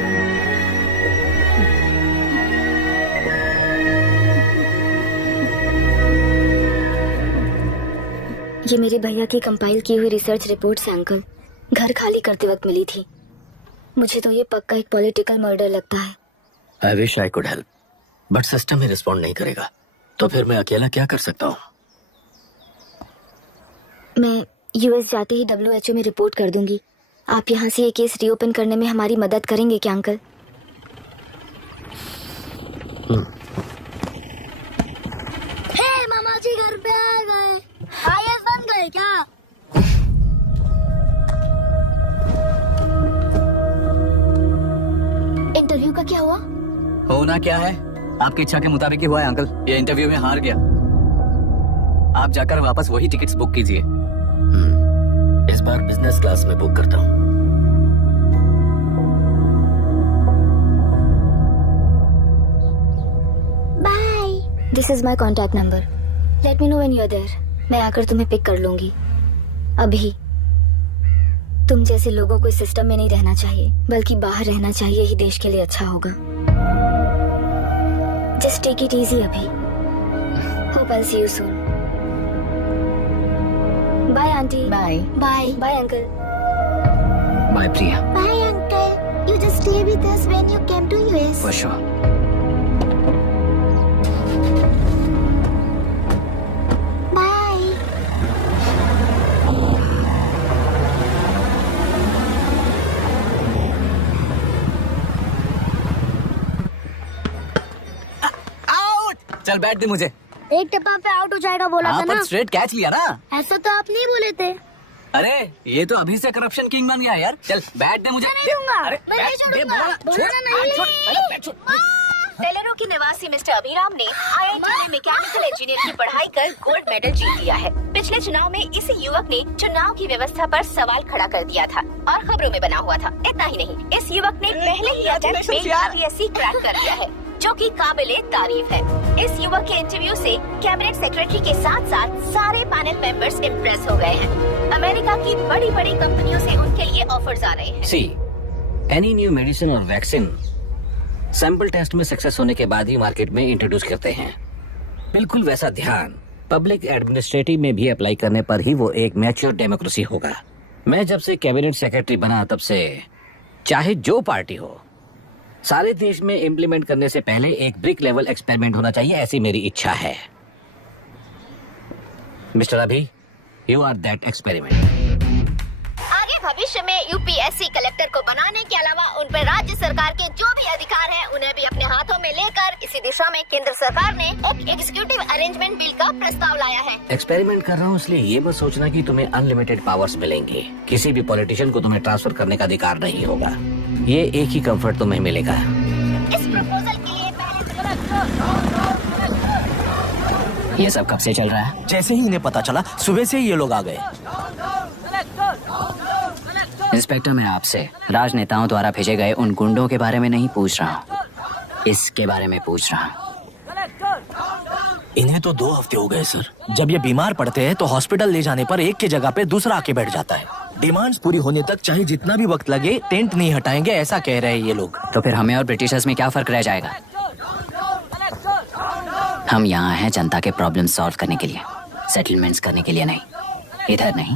ये मेरे भैया की कंपाइल की हुई रिसर्च रिपोर्ट से अंकल, घर खाली करते वक्त मिली थी। मुझे तो ये पक्का एक पॉलिटिकल मर्डर लगता है। I wish I could help, but system he respond नहीं करेगा, तो फिर मैं अकेला क्या कर सकता हूँ? मैं यूएस जाते ही WHO में रिपोर्ट कर दूंगी। आप यहाँ से ये केस रीओपन करने में हमारी मदद करेंगे क्या अंकल? हे मामा जी घर पे आ गए। आईएएस बन गए क्या? इंटरव्यू का क्या हुआ? होना क्या है, आपकी इच्छा के मुताबिक ही हुआ है अंकल। ये इंटरव्यू में हार गया। आप जाकर वापस वही टिकट्स बुक कीजिए। इस बार बिजनेस क्लास में बुक करता हूँ। Bye. This is my contact number. Let me know when you are there. मैं आकर तुम्हें पिक कर लूंगी। अभी तुम जैसे लोगों को इस सिस्टम में नहीं रहना चाहिए, बल्कि बाहर रहना चाहिए ही देश के लिए अच्छा होगा। जस्ट टेक इट इजी अभी। Hope I see you soon. Bye aunty. Bye. Bye bye uncle. Bye Priya. Bye uncle, you just stay with us when you come to US. For sure. Bye. चल बैठ दे मुझे। एक टप्पा पे out हो जाएगा बोला था ना। स्ट्रेट कैच लिया ना। ऐसा तो आप नहीं बोले थे। अरे ये तो अभी से करप्शन किंग बन गया यार। चल बैठ दे मुझे। नहीं दूंगा। अरे मैं नहीं बैठ दे, छोड़ूंगा। बोला नहीं। टेलरों की निवासी मिस्टर अभिराम ने IIT में मैकेनिकल इंजीनियर की पढ़ाई कर गोल्ड मेडल जीत लिया है। पिछले चुनाव में इसी युवक ने चुनाव की व्यवस्था पर सवाल खड़ा कर दिया था और खबरों में बना हुआ था। इतना ही नहीं, इस युवक ने पहले ही अटेम्प्ट में UPSC क्रैक कर लिया है, जो कि काबिले तारीफ है। इस युवक के इंटरव्यू से कैबिनेट सेक्रेटरी के साथ साथ सारे पैनल मेंबर्स इम्प्रेस हो गए हैं। अमेरिका की बड़ी बड़ी कंपनियों से उनके लिए ऑफर्स आ रहे हैं। सी एनी न्यू मेडिसिन और वैक्सीन सैंपल टेस्ट में सक्सेस होने के बाद ही मार्केट में इंट्रोड्यूस करते हैं। बिल्कुल वैसा ध्यान पब्लिक एडमिनिस्ट्रेटिव में भी अप्लाई करने पर ही वो एक मैच्योर डेमोक्रेसी होगा। मैं जब से कैबिनेट सेक्रेटरी बना तब से चाहे जो पार्टी हो, सारे देश में इम्प्लीमेंट करने से पहले एक ब्रिक लेवल एक्सपेरिमेंट होना चाहिए, ऐसी मेरी इच्छा है। मिस्टर अभी, यू आर दैट एक्सपेरिमेंट। आगे भविष्य में UPSC कलेक्टर को बनाने के अलावा उन पर राज्य सरकार के जो भी अधिकार हैं, उन्हें भी अपने हाथों में लेकर इसी दिशा में केंद्र सरकार ने एक एग्जीक्यूटिव अरेंजमेंट बिल का प्रस्ताव लाया है। एक्सपेरिमेंट कर रहा हूँ इसलिए ये मत सोचना कि तुम्हें अनलिमिटेड पावर्स मिलेंगे। किसी भी पॉलिटिशियन को तुम्हें ट्रांसफर करने का अधिकार नहीं होगा। ये एक ही कंफर्ट तुम्हें मिलेगा। इस प्रपोजल के लिए ये सब कब से चल रहा है? जैसे ही इन्हें पता चला, सुबह से ही ये लोग आ गए। इंस्पेक्टर, मैं आपसे राजनेताओं द्वारा भेजे गए उन गुंडों के बारे में नहीं पूछ रहा हूँ, इसके बारे में पूछ रहा हूँ। इन्हें तो 2 हफ्ते हो गए सर। जब ये बीमार पड़ते हैं तो हॉस्पिटल ले जाने पर एक की जगह पे दूसरा आके बैठ जाता है। डिमांड्स पूरी होने तक चाहे जितना भी वक्त लगे टेंट नहीं हटाएंगे, ऐसा कह रहे हैं ये लोग। तो फिर हमें और ब्रिटिशर्स में क्या फर्क रह जाएगा? हम यहाँ हैं जनता के प्रॉब्लम सॉल्व करने के लिए, सेटलमेंट्स करने के लिए नहीं। इधर नहीं,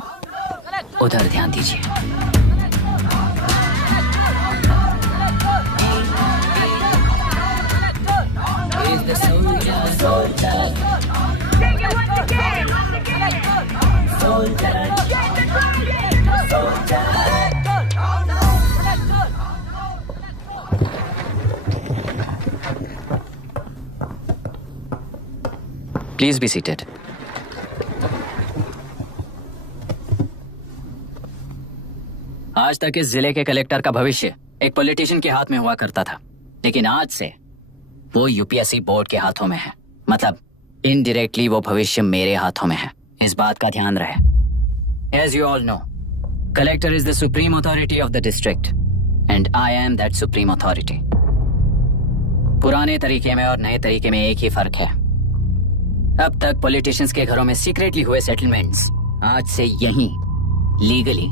उधर ध्यान दीजिए। Please be seated. आज तक इस जिले के कलेक्टर का भविष्य एक पॉलिटिशियन के हाथ में हुआ करता था, लेकिन आज से वो UPSC बोर्ड के हाथों में है। मतलब इनडायरेक्टली वो भविष्य मेरे हाथों में है। इस बात का ध्यान रहे। As you all know, collector is the supreme authority of the district, and I am that supreme authority. पुराने तरीके में और नए तरीके में एक ही फर्क है। अब तक पॉलिटिशियंस के घरों में सीक्रेटली हुए सेटलमेंट्स आज से यहीं लीगली,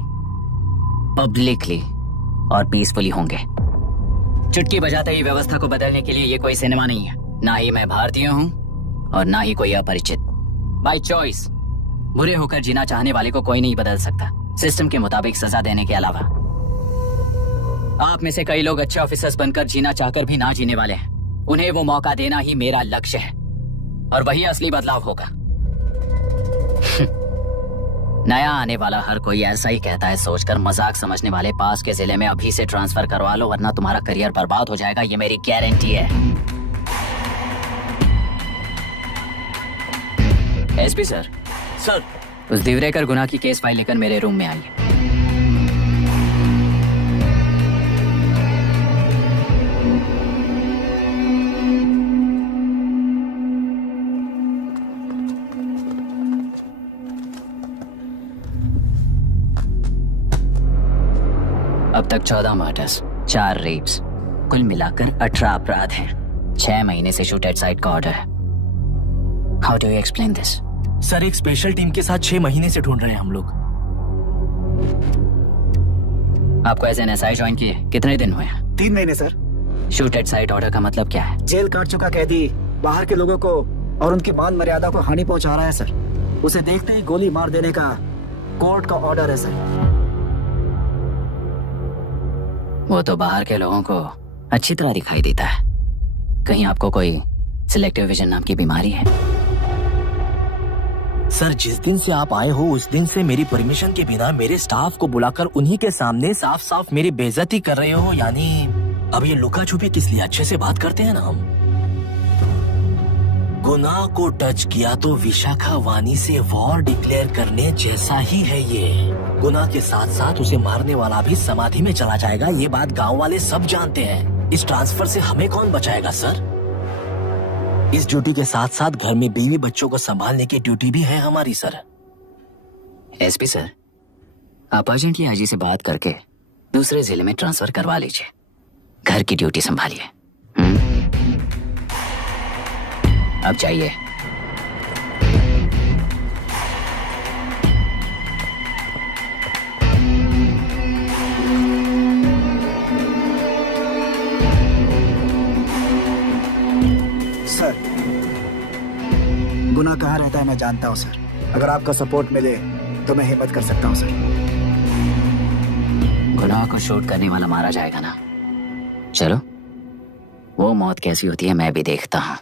पब्लिकली और पीसफुली होंगे। चुटकी बजाते ही व्यवस्था को बदलने के लिए ये कोई सिनेमा नहीं है। ना ही मैं भारतीय हूँ और ना ही कोई अपरिचित। बाय चॉइस बुरे होकर जीना चाहने वाले को कोई नहीं बदल सकता, सिस्टम के मुताबिक सजा देने के अलावा। आप में से कई लोग अच्छे ऑफिसर्स बनकर जीना चाहकर भी ना जीने वाले हैं। उन्हें वो मौका देना ही मेरा लक्ष्य है और वही असली बदलाव होगा। नया आने वाला हर कोई ऐसा ही कहता है सोचकर मजाक समझने वाले पास के जिले में अभी से ट्रांसफर करवा लो, वरना तुम्हारा करियर बर्बाद हो जाएगा। ये मेरी गारंटी है। SP sir. सर, उस दिवरेकर गुनाह की केस फाइल लेकर मेरे रूम में आइए। अब तक 14 मर्डर्स, 4 रेप्स, कुल मिलाकर 18 अपराध हैं। 6 महीने से शूट एट साइट का ऑर्डर है। How do you explain this? Sir, एक स्पेशल टीम के साथ 6 महीने से ढूंढ रहे हैं हम लोग। आपको एज एन SI ज्वाइन किए कितने दिन हुए हैं? 3 महीने sir. Shoot at site order का मतलब क्या है? जेल काट चुका कैदी बाहर के लोगों को और उनकी मान मर्यादा को हानि पहुंचा रहा है सर। उसे देखते ही गोली मार देने का कोर्ट का ऑर्डर है सर। वो तो बाहर के लोगों को अच्छी तरह दिखाई देता है। कहीं आपको कोई सिलेक्टिव विजन नाम की बीमारी है? सर, जिस दिन से आप आए हो उस दिन से मेरी परमिशन के बिना मेरे स्टाफ को बुलाकर उन्हीं के सामने साफ साफ मेरी बेइज्जती कर रहे हो। यानी अब ये लुका छुपी किस लिए? अच्छे से बात करते हैं ना हम। गुनाह को टच किया तो विशाखा वानी से वॉर डिक्लेयर करने जैसा ही है ये। गुनाह के साथ साथ उसे मारने वाला भी समाधि में चला जाएगा। ये बात गांव वाले सब जानते हैं। इस ट्रांसफर से हमें कौन बचाएगा सर? इस ड्यूटी के साथ साथ घर में बीवी बच्चों को संभालने की ड्यूटी भी है हमारी सर। एसपी सर, आप अर्जेंटली आजी से बात करके दूसरे जिले में ट्रांसफर करवा लीजिए। घर की ड्यूटी संभालिए। अब जाइए। सर, गुनाह कहाँ रहता है मैं जानता हूँ सर। अगर आपका सपोर्ट मिले तो मैं हिम्मत कर सकता हूँ सर। गुनाह को शूट करने वाला मारा जाएगा ना? चलो, वो मौत कैसी होती है मैं भी देखता हूँ।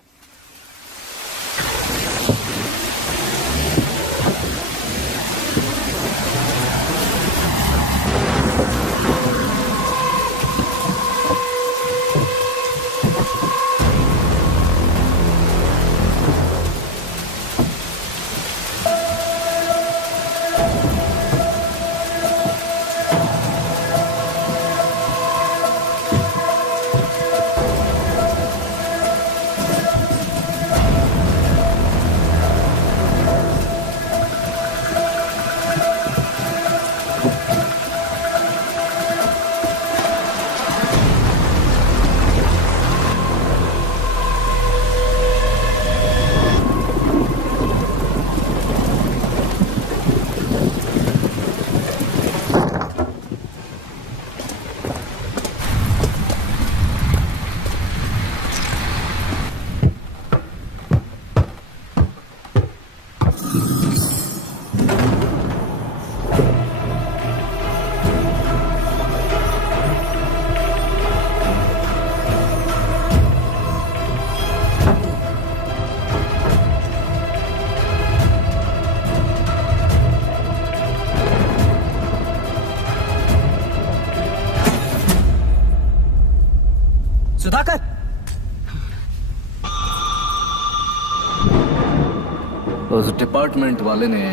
सुधाकर, उस डिपार्टमेंट वाले ने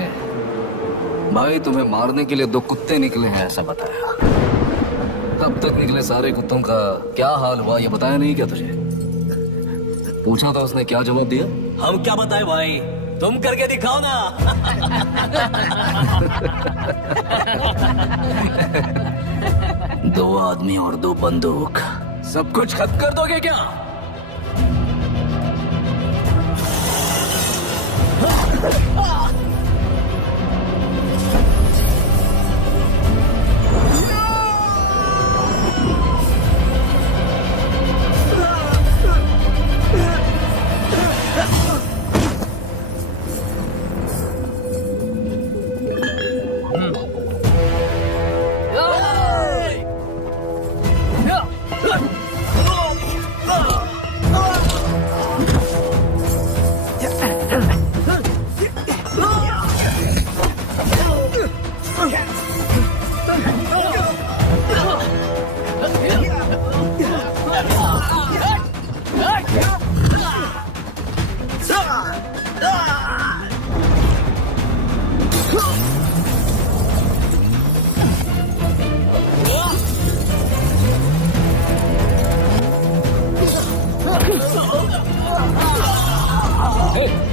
भाई तुम्हें मारने के लिए 2 कुत्ते निकले हैं ऐसा बताया। तब तक निकले सारे कुत्तों का क्या हाल हुआ ये बताया नहीं क्या तुझे? पूछा था उसने, क्या जवाब दिया? हम क्या बताएं भाई, तुम करके दिखाओ ना। 2 आदमी और 2 बंदूक, सब कुछ खत्म कर दोगे क्या?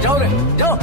जाओ रे, जाओ।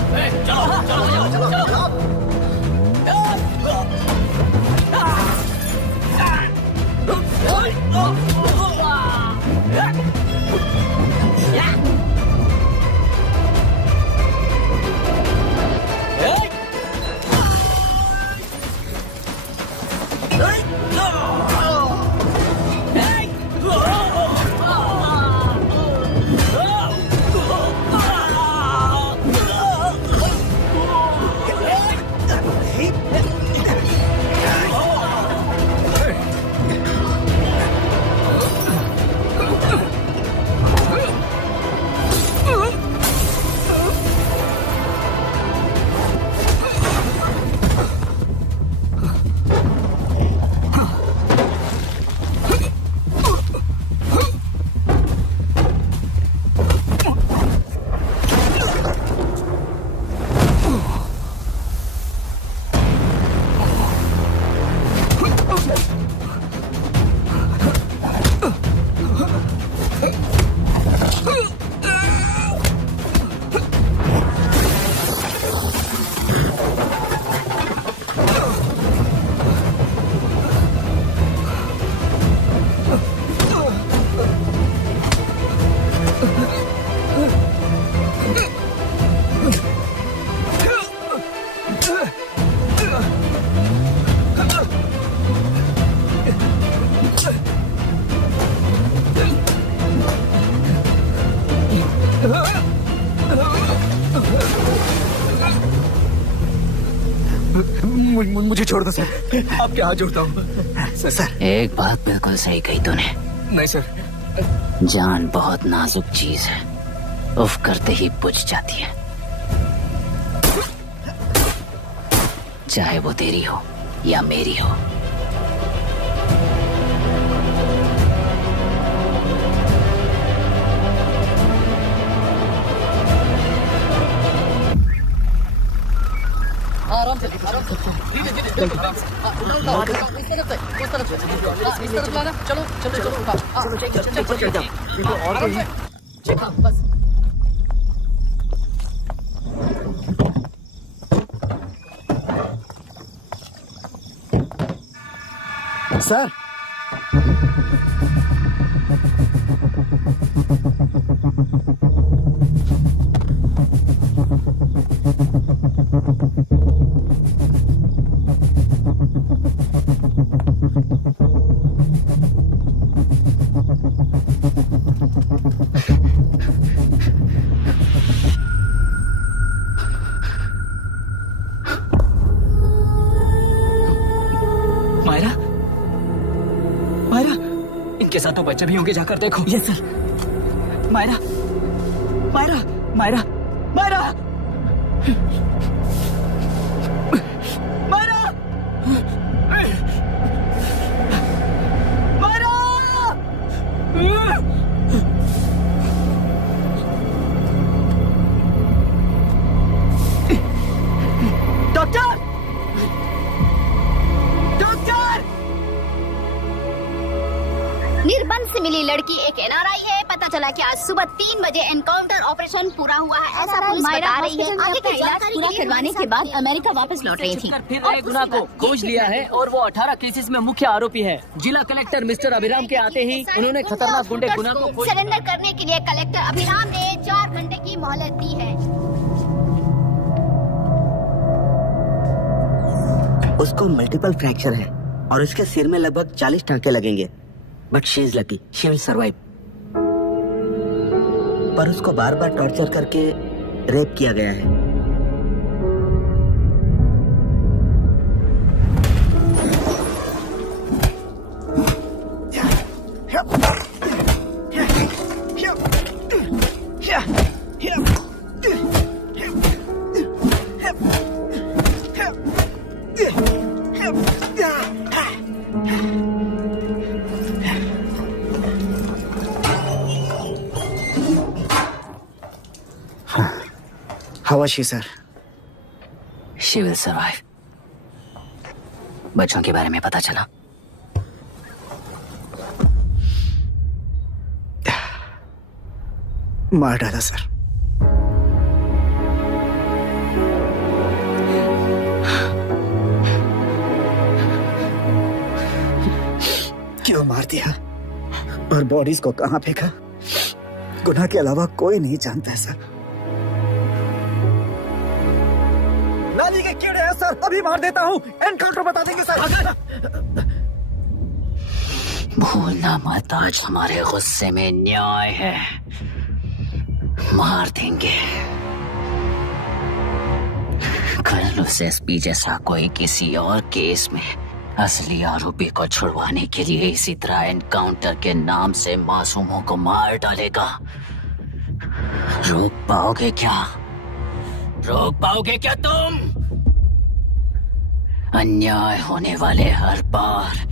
मुझे छोड़ दो सर। आपके हाथ जोड़ता हूँ। सर एक बात बिल्कुल सही कही तूने। नहीं सर। जान बहुत नाजुक चीज है, उफ करते ही बुझ जाती है, चाहे वो तेरी हो या मेरी हो। आराम से धीरे धीरे आराम से। उस तरफ से इस तरफ लाना। चलो चलो चलो आराम से। ठीक है बस। सर मायरा, मायरा, इनके साथ तो बच्चे भी होंगे, जाकर देखो। Yes sir. Myra, Myra, Myra, Myra, Myra, Myra. Doctor, doctor. निर्बंध से मिली लड़की एक एनआरआई है। पता चला कि आज सुबह 3 बजे एनकाउंटर ऑपरेशन पूरा हुआ है, ऐसा पुलिस बता रही है। आगे का इलाज पूरा करवाने के बाद अमेरिका वापस लौट रही थी। फिर नए गुनाह को खोज लिया है और वो 18 केसेस में मुख्य आरोपी है। जिला कलेक्टर मिस्टर अभिराम के आते ही उन्होंने खतरनाक गुंडे गुनाह को खोज सरेंडर करने के लिए कलेक्टर अभिराम ने 4 घंटे की मोहलत दी है। उसको मल्टीपल फ्रैक्चर है और उसके सिर में लगभग 40 टांके लगेंगे, but she is lucky, she will survive. पर उसको बार बार टॉर्चर करके रेप किया गया है। How was she, sir? She will survive. बच्चों के बारे में पता चला? मार डाला सर। क्यों मार दिया और बॉडीज को कहां फेंका, गुनाह के अलावा कोई नहीं जानता है सर। नाली के कीड़े हैं सर, अभी मार देता हूँ, एनकाउंटर बता देंगे सर। भूलना मत, आज हमारे गुस्से में न्याय है, मार देंगे। कल उस एसपी जैसा कोई किसी और केस में असली आरोपी को छुड़वाने के लिए इसी तरह एनकाउंटर के नाम से मासूमों को मार डालेगा। रोक पाओगे क्या? रोक पाओगे क्या तुम? अन्याय होने वाले हर बार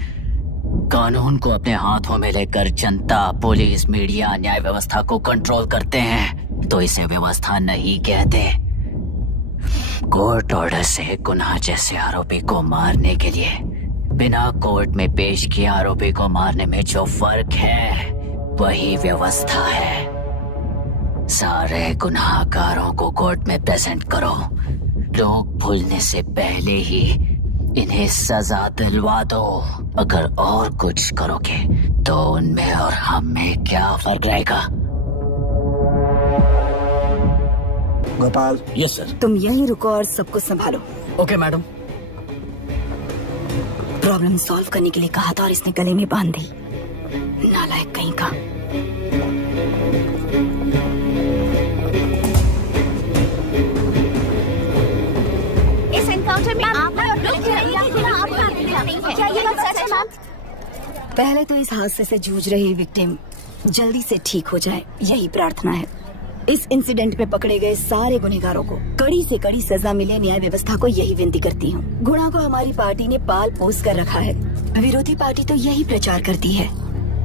कानून को अपने हाथों में लेकर जनता, पुलिस, मीडिया, न्याय व्यवस्था को कंट्रोल करते हैं, तो इसे व्यवस्था नहीं कहते। कोर्ट ऑर्डर से गुनाह जैसे आरोपी को मारने के लिए बिना कोर्ट में पेश किए आरोपी को मारने में जो फर्क है वही व्यवस्था है। सारे गुनाहगारों को कोर्ट में प्रेजेंट करो, लोग भूलने से पहले ही इन्हें सजा दिलवा दो। अगर और कुछ करोगे तो उनमें और हम में क्या फर्क रहेगा? गोपाल। Yes sir. तुम यहीं रुको और सबको संभालो। Okay madam. प्रॉब्लम सॉल्व करने के लिए कहा था और इसने गले में बांध दी, नालायक कहीं का। इस एनकाउंटर में आप लोग ये बात सच है मैम। पहले तो इस हादसे से जूझ रही विक्टिम जल्दी से ठीक हो जाए, यही प्रार्थना है। इस इंसिडेंट में पकड़े गए सारे गुनहगारों को कड़ी से कड़ी सजा मिले, न्याय व्यवस्था को यही विनती करती हूँ। गुणा को हमारी पार्टी ने पाल पोस कर रखा है। विरोधी पार्टी तो यही प्रचार करती है।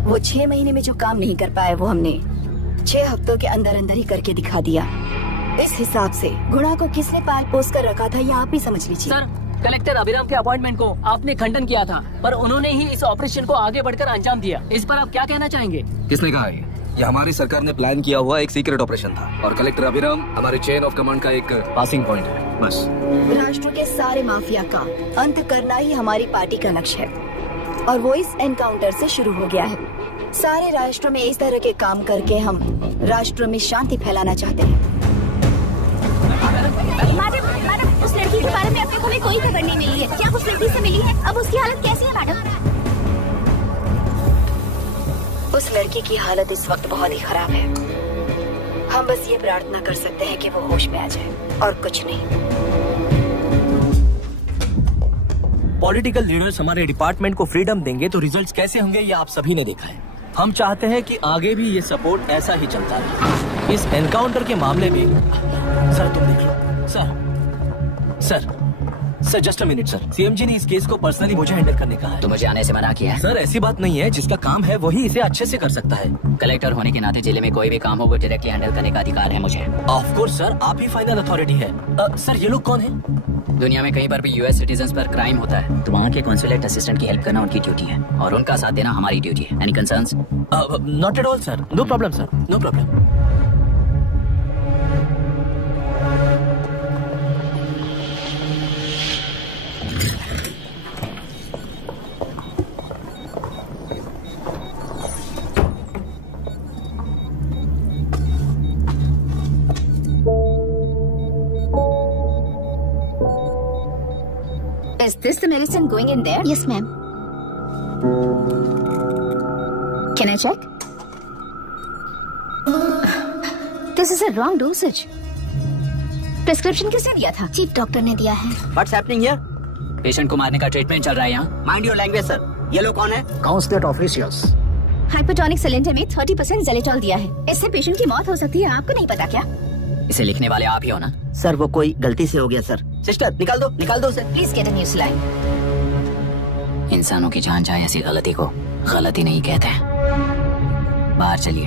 वो 6 महीने में जो काम नहीं कर पाए वो हमने 6 हफ्तों के अंदर अंदर ही करके दिखा दिया। इस हिसाब से गुणा को किसने पाल पोस कर रखा था ये आप ही समझ लीजिए। सर, कलेक्टर अभिराम के अपॉइंटमेंट को आपने खंडन किया था, पर उन्होंने ही इस ऑपरेशन को आगे बढ़कर अंजाम दिया। इस पर आप क्या कहना चाहेंगे? किसने कहा है? ये हमारी सरकार ने प्लान किया हुआ एक सीक्रेट ऑपरेशन था और कलेक्टर अभिराम हमारे चेन ऑफ कमांड का एक पासिंग पॉइंट है, बस। राष्ट्र के सारे माफिया का अंत करना ही हमारी पार्टी का लक्ष्य है और वो इस एनकाउंटर से शुरू हो गया है। सारे राष्ट्र में इस तरह के काम करके हम राष्ट्र में शांति फैलाना चाहते हैं। मैडम, उस लड़की के बारे में अपने को भी कोई खबर नहीं मिली है। क्या उस लड़की से मिली है? अब उसकी हालत कैसी है मैडम? उस लड़की की हालत इस वक्त बहुत ही खराब है। हम बस ये प्रार्थना कर सकते हैं कि वो होश में आ जाए और कुछ नहीं। पॉलिटिकल लीडर्स हमारे डिपार्टमेंट को फ्रीडम देंगे तो रिजल्ट्स कैसे होंगे ये आप सभी ने देखा है। हम चाहते हैं कि आगे भी ये सपोर्ट ऐसा ही चलता रहे। इस एनकाउंटर के मामले में सर तुम देख लो। Sir just a minute sir. CM ji ने इस केस को पर्सनली मुझे हैंडल करने कहा है। तो मुझे आने से मना किया है। सर ऐसी बात नहीं है, जिसका काम है वही इसे अच्छे से कर सकता है। कलेक्टर होने के नाते जिले में कोई भी काम हो वो डायरेक्टली हैंडल करने का अधिकार है मुझे। ऑफ कोर्स सर, आप ही फाइनल अथॉरिटी है। सर ये लोग कौन है? दुनिया में कहीं पर भी यूएस सिटीजन्स पर क्राइम होता है तो वहाँ के कॉन्सुलेट असिस्टेंट की हेल्प करना उनकी ड्यूटी है और उनका साथ देना हमारी ड्यूटी है। Any concerns? Not at all sir, no problem sir, no problem. Is this the medicine going in there? Yes, ma'am. Can I check? This is a wrong dosage. Prescription किसने दिया था? चीफ डॉक्टर ने दिया है। What's happening here? Patient को मारने का treatment चल रहा है यहाँ। Mind your language, sir. ये लोग कौन है? Consulate officials. हाइपोटोनिक सिलेंडर में 30% ज़ेलेटॉल दिया है। इससे पेशेंट की मौत हो सकती है, आपको नहीं पता क्या? इसे लिखने वाले आप ही हो ना? सर वो कोई गलती से हो गया सर। सिस्टर निकाल दो उसे। Please get a new saline. इंसानों की जान जाए ऐसी गलती को गलती नहीं कहते हैं। बाहर चलिए।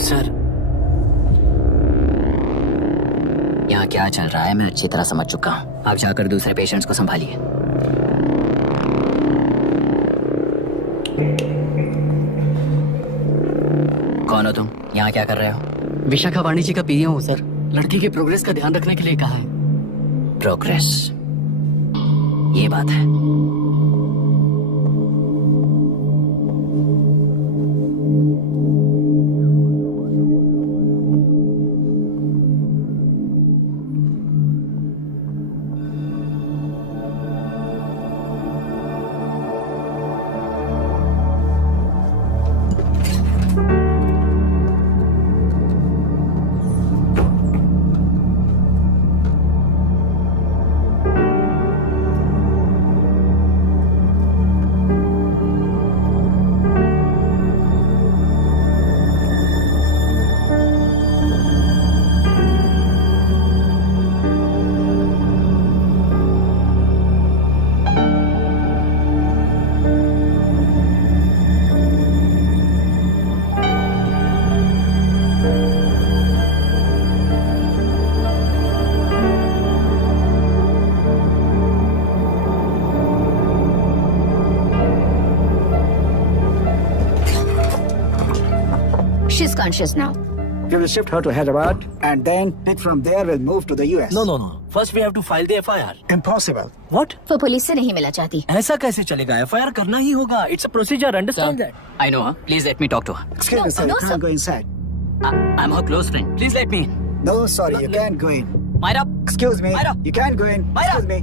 सर यहाँ क्या चल रहा है मैं अच्छी तरह समझ चुका हूँ। आप जाकर दूसरे पेशेंट्स को संभालिए। कौन हो तुम? यहाँ क्या कर रहे हो? विशाखा वाणी जी का पीए हूँ सर। लड़की की प्रोग्रेस का ध्यान रखने के लिए कहा है। प्रोग्रेस, ये बात है। She's conscious now. We will shift her to Hyderabad and then pick from there we'll move to the US. No. First we have to file the FIR. Impossible. What? वो पुलिस से नहीं मिला चाहती। ऐसा कैसे चलेगा? FIR करना ही होगा. It's a procedure. Understand that? I know her. Please let me talk to her. Excuse me, sir. no, You sir. can't go inside. I'm her close friend. Please let me in. No, sorry, you can't go in. Myra, Excuse me. Myra. You can't go in. Myra. Excuse me.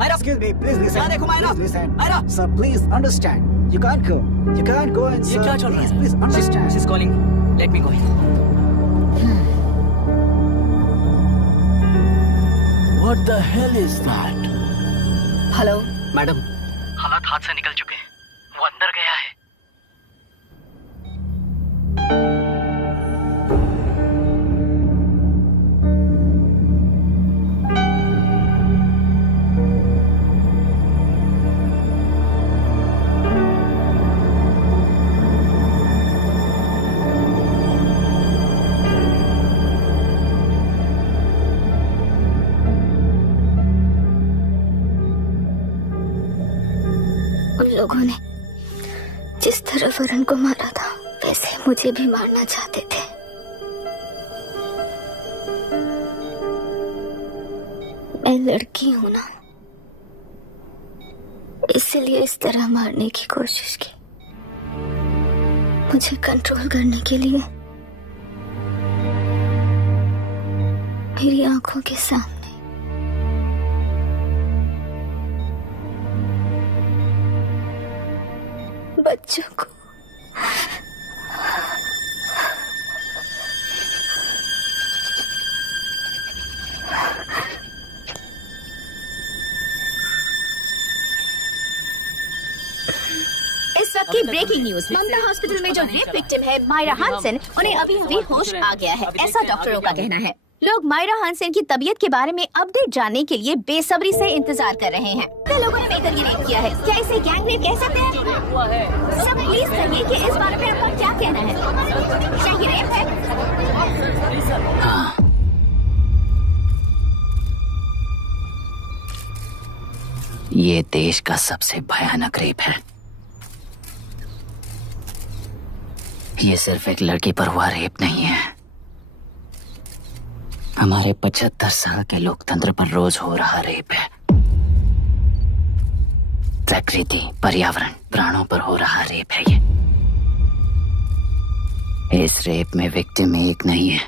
Myra. Excuse me. Please listen. यहाँ देखो, Myra. Please listen. Myra. Sir, please understand. You can't go. You can't go and ये क्या चल रहा please, है? understand. She's calling me. Let me go. What the hell is that? Hello madam, हालात हाथ से निकल चुके हैं, वो अंदर गया है। उन लोगों ने जिस तरह वरुण को मारा था वैसे मुझे भी मारना चाहते थे। मैं लड़की हूं ना, इसलिए इस तरह मारने की कोशिश की। मुझे कंट्रोल करने के लिए मेरी आंखों के सामने बच्चों को इस वक्त की ब्रेकिंग न्यूज। ममता हॉस्पिटल में जो रेप विक्टिम है मायरा हानसेन, उन्हें अभी अभी होश आ गया है, ऐसा डॉक्टरों का कहना है। लोग मायरा हानसेन की तबीयत के बारे में अपडेट जानने के लिए बेसब्री से इंतजार कर रहे हैं। कितने लोगों ने मिलकर ये रेप किया है? क्या इसे गैंग रेप कह सकते हैं? सब प्लीज कहिए कि इस बारे में आपका क्या कहना है? क्या ये रेप है? हाँ, ये देश का सबसे भयानक रेप है। ये सिर्फ एक लड़की पर हुआ रेप नहीं है, हमारे 75 साल के लोकतंत्र पर रोज हो रहा रेप है। प्रकृति, पर्यावरण, प्राणों पर हो रहा रेप है ये। इस रेप में विक्टिम एक नहीं है,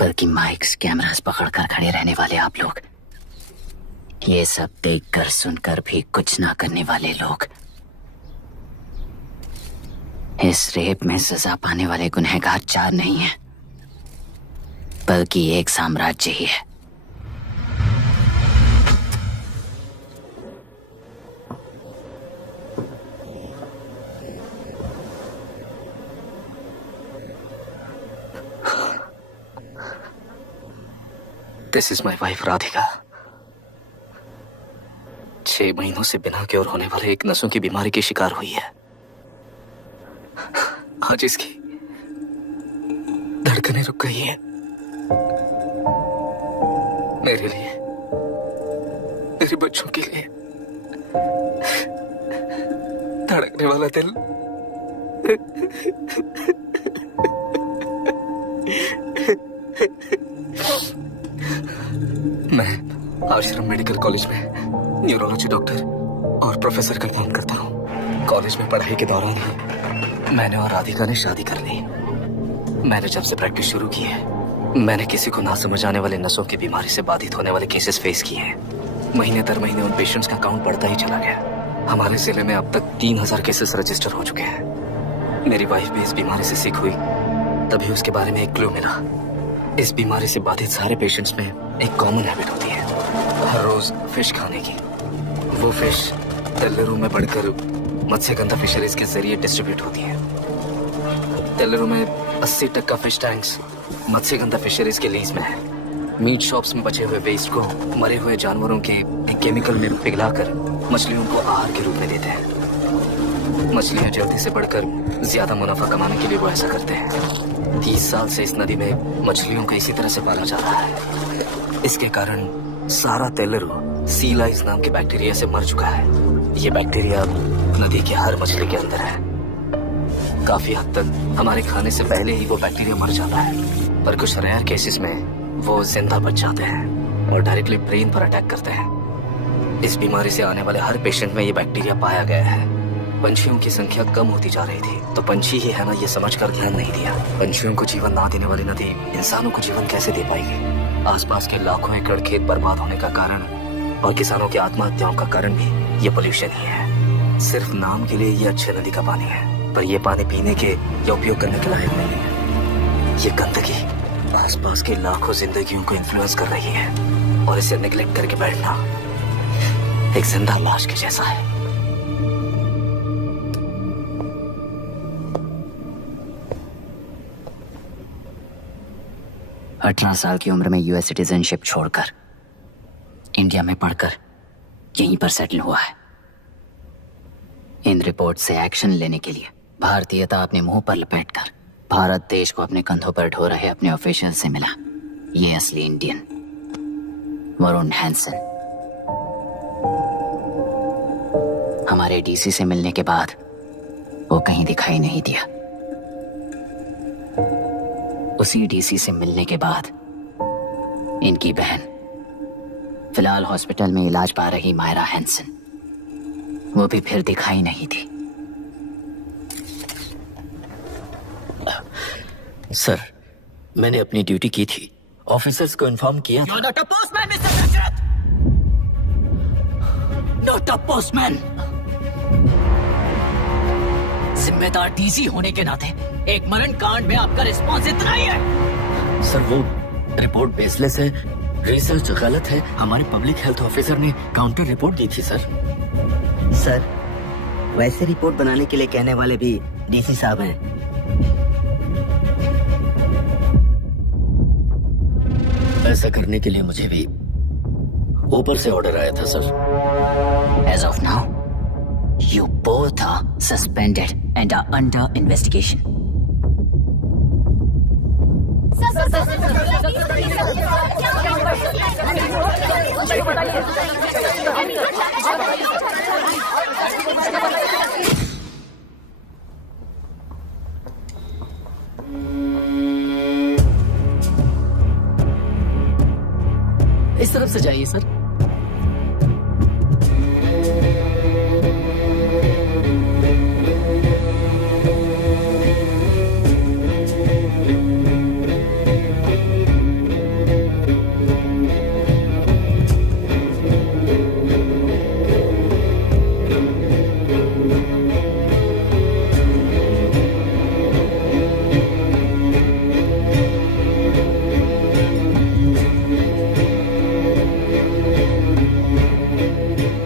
बल्कि माइक्स, कैमरास पकड़कर खड़े रहने वाले आप लोग, ये सब देखकर सुनकर भी कुछ ना करने वाले लोग। इस रेप में सजा पाने वाले गुनहगार 4 नहीं है, बल्कि एक साम्राज्य ही है। This is my wife Radhika. 6 महीनों से बिना क्योर होने वाले एक नसों की बीमारी की शिकार हुई है। आज इसकी धड़कनें रुक गई है। मेरे लिए, मेरे बच्चों के लिए धड़कने वाला दिल मैं आश्रम मेडिकल कॉलेज में न्यूरोलॉजी डॉक्टर और प्रोफेसर का काम करता हूँ। कॉलेज में पढ़ाई के दौरान ही मैंने और राधिका ने शादी कर ली। मैंने जब से प्रैक्टिस शुरू की है, मैंने किसी को ना समझ आने वाले नसों की बीमारी से बाधित होने वाले केसेस फेस किए हैं। महीने दर महीने उन पेशेंट्स का काउंट बढ़ता ही चला गया। हमारे जिले में अब तक 3000 केसेस रजिस्टर हो चुके हैं। मेरी वाइफ भी इस बीमारी से सिक हुई, तभी उसके बारे में एक क्लू मिला। इस बीमारी से बाधित सारे पेशेंट्स में एक कॉमन हैबिट होती है, हर रोज फिश खाने की। वो फिश तेल्लेरू में बढ़कर मत्स्यगंधा फिशरीज के जरिए डिस्ट्रीब्यूट होती है। तेल्लेरू में 80% फिश टैंक्स मत्स्यगंधा फिशरीज के लीज में है। मीट शॉप्स में बचे हुए वेस्ट को मरे हुए जानवरों के एक केमिकल में पिघलाकर मछलियों को आहार के रूप में देते हैं। मछलियां जल्दी से बढ़कर ज्यादा मुनाफा कमाने के लिए वो ऐसा करते हैं। 30 साल से इस नदी में मछलियों को इसी तरह से पाला जा रहा है। इसके कारण सारा तेल्लेरू सी लाइस नाम के बैक्टीरिया से मर चुका है। ये बैक्टीरिया नदी की हर मछली के अंदर है। काफी हद तक हमारे खाने से पहले ही वो बैक्टीरिया मर जाता है, पर कुछ रेयर केसेस में वो जिंदा बच जाते हैं और डायरेक्टली ब्रेन पर अटैक करते हैं। इस बीमारी से आने वाले हर पेशेंट में ये बैक्टीरिया पाया गया है। पंछियों की संख्या कम होती जा रही थी, तो पंछी ही है ना ये समझकर ध्यान नहीं दिया। पंछियों को जीवन ना देने वाली नदी इंसानों को जीवन कैसे दे पाएगी? आसपास के लाखों एकड़ खेत बर्बाद होने का कारण और किसानों की आत्महत्याओं का कारण भी ये पोल्यूशन ही है। सिर्फ नाम के लिए ये अच्छे नदी का पानी है, पर ये पानी पीने के या उपयोग करने के लायक नहीं है। ये गंदगी आसपास के लाखों जिंदगियों को इन्फ्लुएंस कर रही है और इसे निगलेक्ट करके बैठना एक जिंदा लाश के जैसा है। अठारह साल की उम्र में यूएस सिटीजनशिप छोड़कर इंडिया में पढ़कर यहीं पर सेटल हुआ है। इन रिपोर्ट से एक्शन लेने के लिए भारतीयता अपने मुंह पर लपेटकर भारत देश को अपने कंधों पर ढो रहे अपने ऑफिशियल से मिला ये असली इंडियन वरुण हैंसन। हमारे डीसी से मिलने के बाद वो कहीं दिखाई नहीं दिया। उसी डीसी से मिलने के बाद इनकी बहन, फिलहाल हॉस्पिटल में इलाज पा रही मायरा हैंसन, वो भी फिर दिखाई नहीं दी। सर, मैंने अपनी ड्यूटी की थी, ऑफिसर्स को इन्फॉर्म किया था। Not a postman, Mr. Dashrath! Not a postman! जिम्मेदार डीसी होने के नाते एक मरण कांड में आपका रिस्पॉन्स इतना ही है। सर, वो रिपोर्ट बेसलेस है, रिसर्च गलत है। हमारे पब्लिक हेल्थ ऑफिसर ने काउंटर रिपोर्ट दी थी सर। सर, वैसे रिपोर्ट बनाने के लिए कहने वाले भी डीसी साहब हैं। ऐसा करने के लिए मुझे भी ऊपर से ऑर्डर आया था sir. As of now, you both are suspended and are under investigation. इस तरफ से जाइए सर।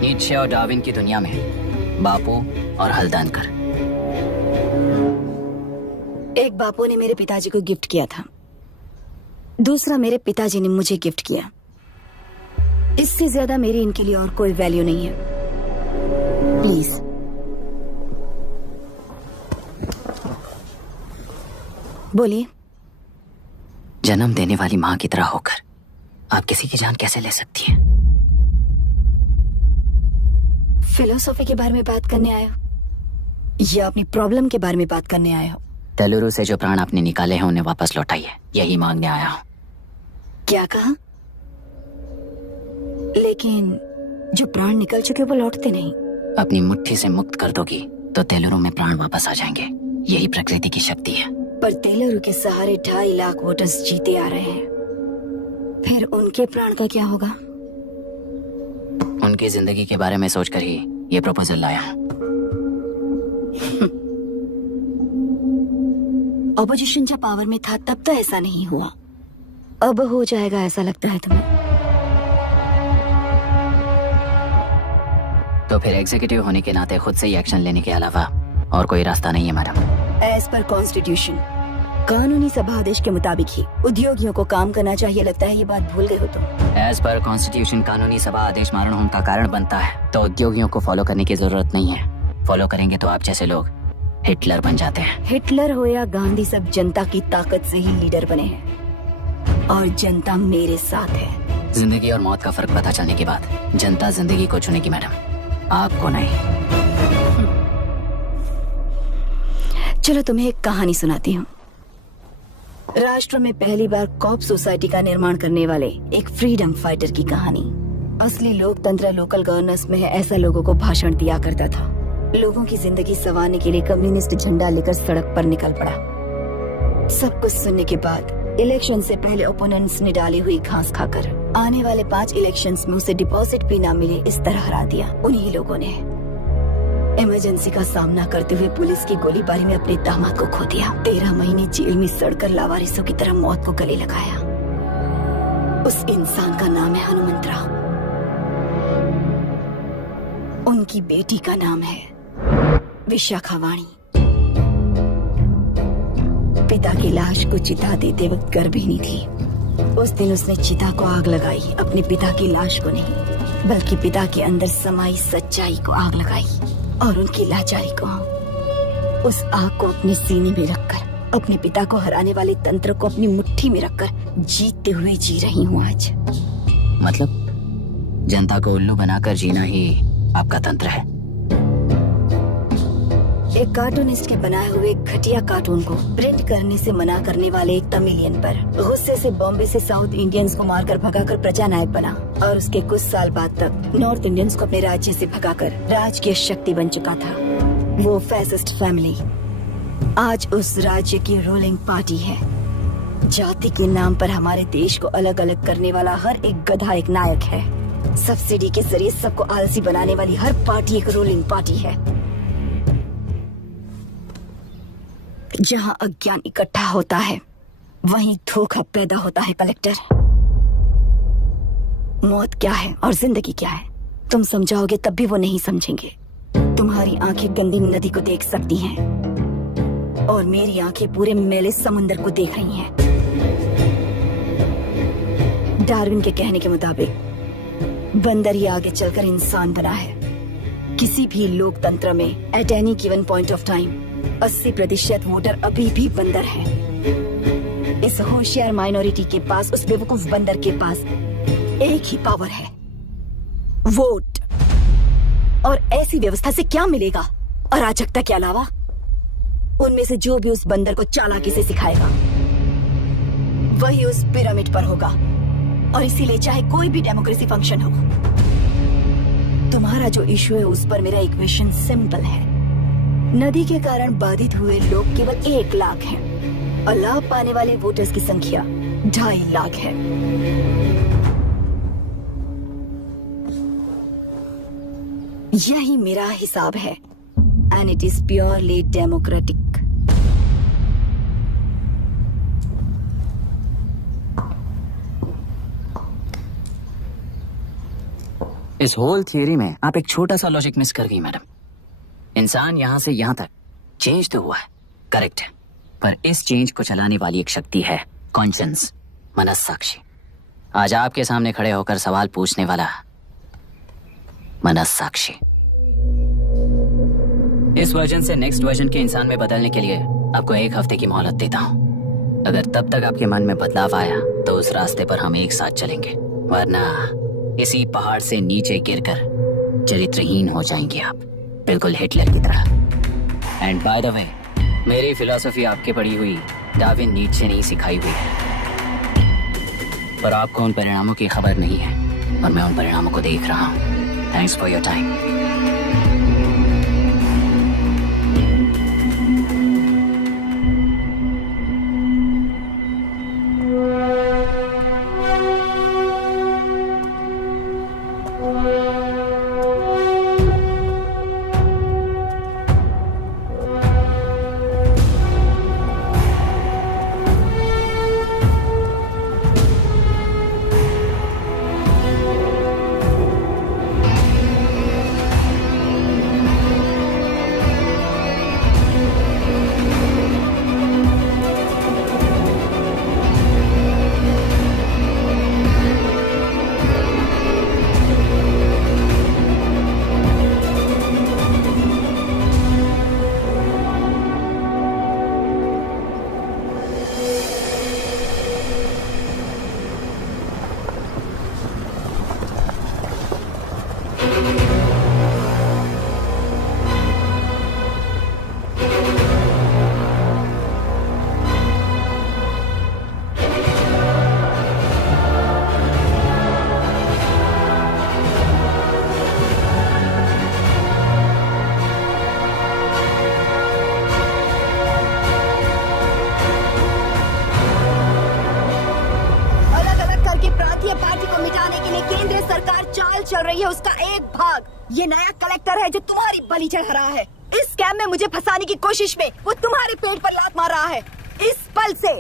नीत्शे और डार्विन की दुनिया में बापू और हल्दानकर। एक बापू ने मेरे पिताजी को गिफ्ट किया था, दूसरा मेरे पिताजी ने मुझे गिफ्ट किया। इससे ज्यादा मेरी इनके लिए और कोई वैल्यू नहीं है। प्लीज। बोलिए। जन्म देने वाली माँ की तरह होकर आप किसी की जान कैसे ले सकती हैं? फिलोसॉफी के बारे में बात करने आए हो या अपनी प्रॉब्लम के बारे में बात करने आए हो? तेलुरु से जो प्राण आपने निकाले हैं उन्हें वापस लौटाइए, यही मांगने आया हूँ। क्या कहा? लेकिन जो प्राण निकल चुके वो लौटते नहीं। अपनी मुट्ठी से मुक्त कर दोगी तो तेलुरु में प्राण वापस आ जाएंगे, यही प्रकृति की शक्ति है। पर तेलुरु के सहारे 2.5 लाख वोटर्स जीते आ रहे हैं, फिर उनके प्राण का क्या होगा? उनकी जिंदगी के बारे में सोचकर ही ये प्रपोजल लाया हूँ। ऑपोजिशन जब पावर में था तब तो ऐसा नहीं हुआ, अब हो जाएगा ऐसा लगता है तुम्हें? तो फिर एग्जीक्यूटिव होने के नाते खुद से ही एक्शन लेने के अलावा और कोई रास्ता नहीं है मैडम। एज पर कॉन्स्टिट्यूशन, कानूनी सभा आदेश के मुताबिक ही उद्योगियों को काम करना चाहिए। लगता है ये बात भूल गए हो तुम। एज पर कॉन्स्टिट्यूशन कानूनी सभा आदेश मारण होने का कारण बनता है, तो उद्योगियों को फॉलो करने की जरूरत नहीं है। फॉलो करेंगे तो आप जैसे लोग हिटलर बन जाते हैं। हिटलर हो या गांधी, सब जनता की ताकत से ही लीडर बने हैं और जनता मेरे साथ है। जिंदगी और मौत का फर्क पता चलने के बाद जनता जिंदगी को चुनेगी मैडम, आपको नहीं। चलो तुम्हें एक कहानी सुनाती हूँ। राष्ट्र में पहली बार कॉप सोसाइटी का निर्माण करने वाले एक फ्रीडम फाइटर की कहानी। असली लोकतंत्र लोकल गवर्नेंस में है, ऐसा लोगों को भाषण दिया करता था। लोगों की जिंदगी संवारने के लिए कम्युनिस्ट झंडा लेकर सड़क पर निकल पड़ा। सब कुछ सुनने के बाद इलेक्शन से पहले ओपोनेंट्स ने डाली हुई घास खाकर आने वाले 5 इलेक्शंस में उसे डिपॉजिट भी ना मिले इस तरह हरा दिया उन्हीं लोगों ने। इमरजेंसी का सामना करते हुए पुलिस की गोलीबारी में अपने दामाद को खो दिया। 13 महीने जेल में सड़कर लावारिसों की तरह मौत को गले लगाया। उस इंसान का नाम है हनुमंतराव। उनकी बेटी का नाम है विशाखावाणी। पिता की लाश को चिता देते वक्त गर्भिणी थी। उस दिन उसने चिता को आग लगाई, अपने पिता की लाश को नहीं, बल्कि पिता के अंदर समाई सच्चाई को आग लगाई और उनकी लाचारी को। उस आग को अपने सीने में रखकर, अपने पिता को हराने वाले तंत्र को अपनी मुट्ठी में रखकर जीतते हुए जी रही हूँ आज। मतलब जनता को उल्लू बनाकर जीना ही आपका तंत्र है? एक कार्टूनिस्ट के बनाए हुए घटिया कार्टून को प्रिंट करने से मना करने वाले एक तमिलियन पर गुस्से से बॉम्बे से साउथ इंडियंस को मारकर भगाकर प्रजानायक बना और उसके कुछ साल बाद तक नॉर्थ इंडियंस को अपने राज्य से भगाकर राजकीय शक्ति बन चुका था। वो फैसिस्ट फैमिली आज उस राज्य की रूलिंग पार्टी है। जाति के नाम पर हमारे देश को अलग अलग करने वाला हर एक गधा एक नायक है। सब्सिडी के जरिए सबको आलसी बनाने वाली हर पार्टी एक रूलिंग पार्टी है। जहाँ अज्ञान इकट्ठा होता है वहीं धोखा पैदा होता है। कलेक्टर, मौत क्या है और जिंदगी क्या है तुम समझाओगे तब भी वो नहीं समझेंगे। तुम्हारी आंखें गंदी नदी को देख सकती हैं और मेरी आंखें पूरे मैले समुंदर को देख रही हैं। डार्विन के कहने के मुताबिक बंदर ही आगे चलकर इंसान बना है। किसी भी लोकतंत्र में at any given point of time 80% voter अभी भी बंदर हैं। इस होशियार माइनॉरिटी के पास, उस बेवकूफ बंदर के पास एक ही पावर है, वोट। और ऐसी व्यवस्था से क्या मिलेगा अराजकता के अलावा? उनमें से जो भी उस बंदर को चालाकी से सिखाएगा वही उस पिरामिड पर होगा। और इसीलिए चाहे कोई भी डेमोक्रेसी फंक्शन हो, तुम्हारा जो इशू है उस पर मेरा इक्वेशन सिंपल है। नदी के कारण बाधित हुए लोग केवल 1 लाख हैं और लाभ पाने वाले वोटर्स की संख्या 2.5 लाख है। यही मेरा हिसाब है and it is purely democratic. इस होल थियरी में आप एक छोटा सा लॉजिक मिस कर गई मैडम। इंसान यहां से यहां तक चेंज तो हुआ है, करेक्ट है, पर इस चेंज को चलाने वाली एक शक्ति है, कॉन्शियंस, मनस्साक्षी। आज आपके सामने खड़े होकर सवाल पूछने वाला मनस्साक्षी। इस वर्जन से नेक्स्ट वर्जन के इंसान में बदलने के लिए आपको 1 हफ्ते की मोहलत देता हूं। अगर तब तक आपके मन में बदलाव आया तो उस रास्ते पर हम एक साथ चलेंगे, वरना इसी पहाड़ से नीचे गिरकर चरित्रहीन हो जाएंगे आप, बिल्कुल हिटलर की तरह। एंड बाय द वे, मेरी फिलॉसफी आपके पढ़ी हुई डार्विन नीचे नहीं सिखाई हुई है, पर आपको उन परिणामों की खबर नहीं है और मैं उन परिणामों को देख रहा हूँ। Thanks for your time. Party को मिटाने के लिए केंद्र सरकार चाल चल रही है। उसका एक भाग ये नया कलेक्टर है जो तुम्हारी बलि चढ़ा रहा है। इस स्कैम में मुझे फंसाने की कोशिश में वो तुम्हारे पेट पर लात मार रहा है। इस पल से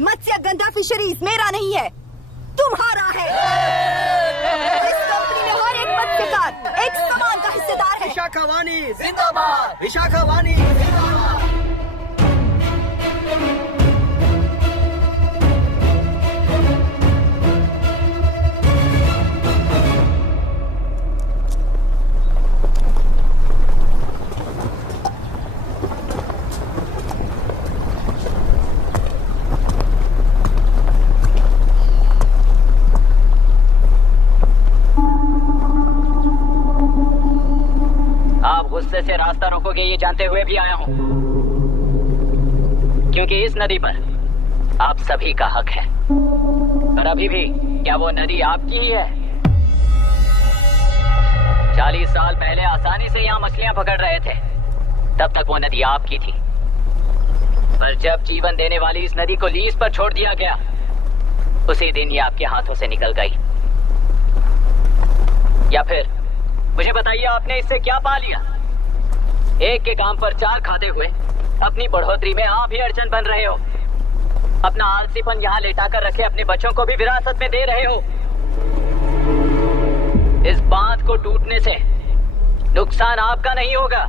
मत्स्य गंधा फिशरीज मेरा नहीं है, तुम्हारा है। इस कंपनी में हर एक मत्स्यकार एक समान का हिस्सेदार है। विशाखावाणी जिंदाबाद, विशाखावाणी जिंदाबाद। आप गुस्से से रास्ता रोकोगे ये जानते हुए भी आया हूँ, क्योंकि इस नदी पर आप सभी का हक है। पर अभी भी क्या वो नदी आपकी ही है? 40 साल पहले आसानी से यहाँ मछलियाँ पकड़ रहे थे, तब तक वो नदी आपकी थी। पर जब जीवन देने वाली इस नदी को लीज पर छोड़ दिया गया, उसी दिन ये आपके हाथों से निकल गई। या फिर मुझे बताइए, आपने इससे क्या पा लिया? एक के काम पर 4 खाते हुए अपनी बढ़ोतरी में आप ही अड़चन बन रहे हो। अपना आलसीपन यहाँ लेटा कर रखे अपने बच्चों को भी विरासत में दे रहे हो। इस बांध को टूटने से नुकसान आपका नहीं होगा।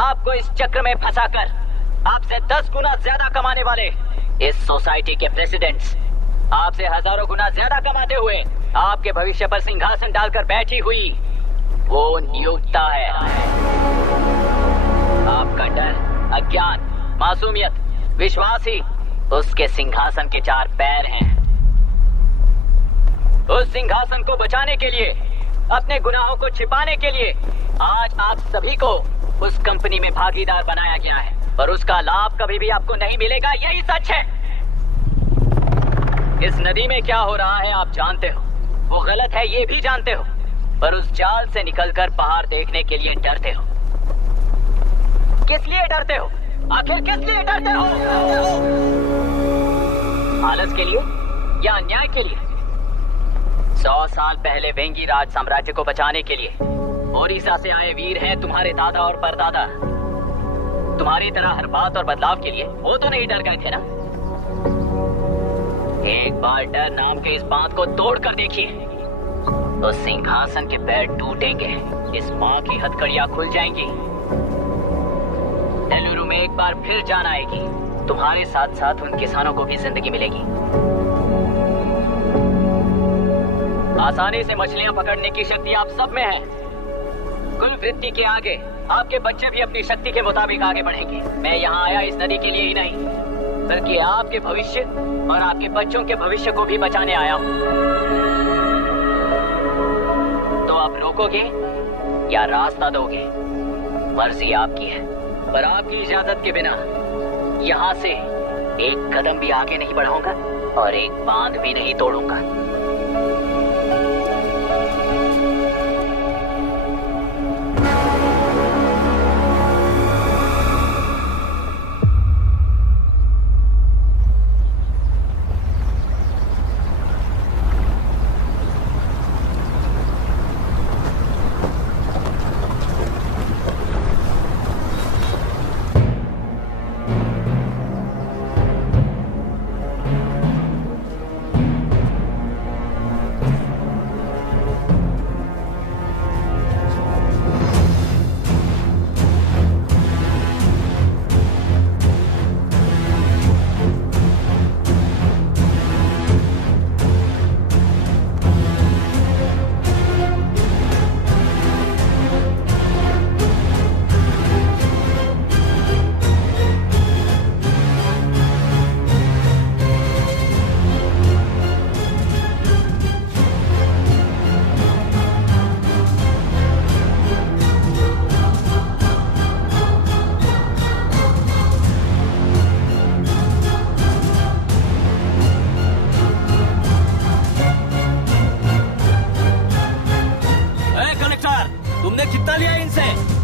आपको इस चक्र में फंसाकर आपसे 10 गुना ज्यादा कमाने वाले इस सोसाइटी के प्रेसिडेंट्स आपसे हजारों गुना ज्यादा कमाते हुए आपके भविष्य पर सिंहासन डालकर बैठी हुई वो नियोक्ता है। आपका डर, अज्ञान, मासूमियत, विश्वास ही उसके सिंहासन के 4 पैर हैं। उस सिंहासन को बचाने के लिए, अपने गुनाहों को छिपाने के लिए आज आप सभी को उस कंपनी में भागीदार बनाया गया है, पर उसका लाभ कभी भी आपको नहीं मिलेगा। यही सच है। इस नदी में क्या हो रहा है आप जानते हो, वो गलत है ये भी जानते हो, पर उस जाल से निकलकर बाहर देखने के लिए डरते हो। किस लिए डरते हो? आखिर किस लिए डरते हो? आलस के लिए या अन्याय के लिए? 100 साल पहले वेंगी राज साम्राज्य को बचाने के लिए ओडिशा से आए वीर हैं तुम्हारे दादा और परदादा। तुम्हारी तरह हर बात और बदलाव के लिए वो तो नहीं डर गए थे ना। एक बार डर नाम के इस बांध को तोड़ कर देखिए, तो सिंहासन के पैर टूटेंगे, इस माँ की हथकड़ियां खुल जाएंगी। तेलुरु में एक बार फिर जान आएगी। तुम्हारे साथ साथ उन किसानों को भी जिंदगी मिलेगी। आसानी से मछलियां पकड़ने की शक्ति आप सब में है। कुल वृत्ति के आगे आपके बच्चे भी अपनी शक्ति के मुताबिक आगे बढ़ेंगे। मैं यहाँ आया इस नदी के लिए ही नहीं, बल्कि आपके भविष्य और आपके बच्चों के भविष्य को भी बचाने आया हूँ। तो आप रोकोगे या रास्ता दोगे, मर्जी आपकी है, पर आपकी इजाजत के बिना यहाँ से एक कदम भी आगे नहीं बढ़ाऊंगा और एक बांध भी नहीं तोड़ूंगा।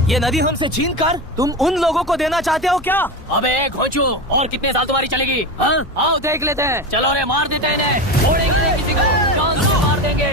ये नदी हमसे छीन कर तुम उन लोगों को देना चाहते हो क्या? अबे घोंचू, और कितने साल तुम्हारी चलेगी? हाँ? आओ देख लेते हैं। चलो रे, मार देते हैं इन्हें। छोड़ेंगे नहीं किसी को, जान से मार देंगे।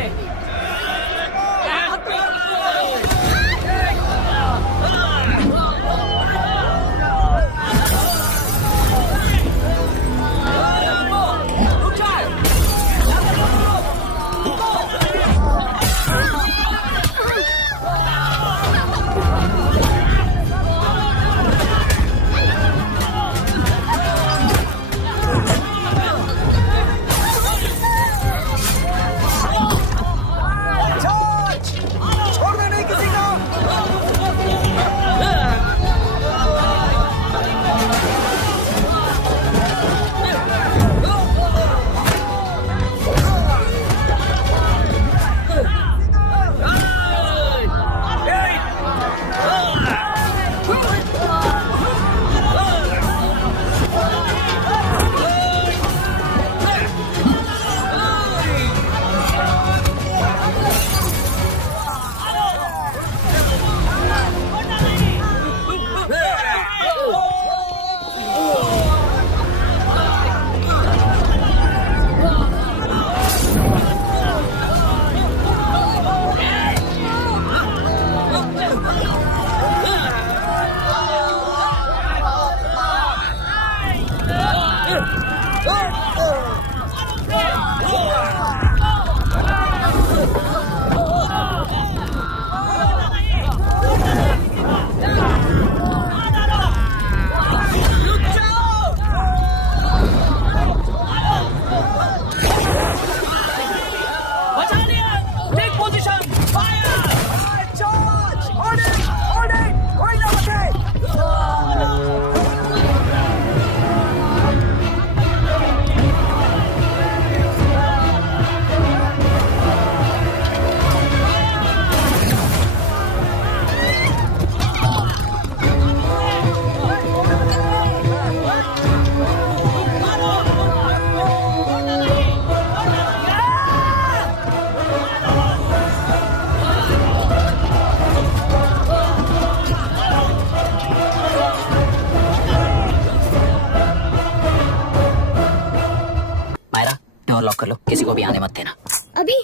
लॉक कर लो, किसी को भी आने मत देना। अभी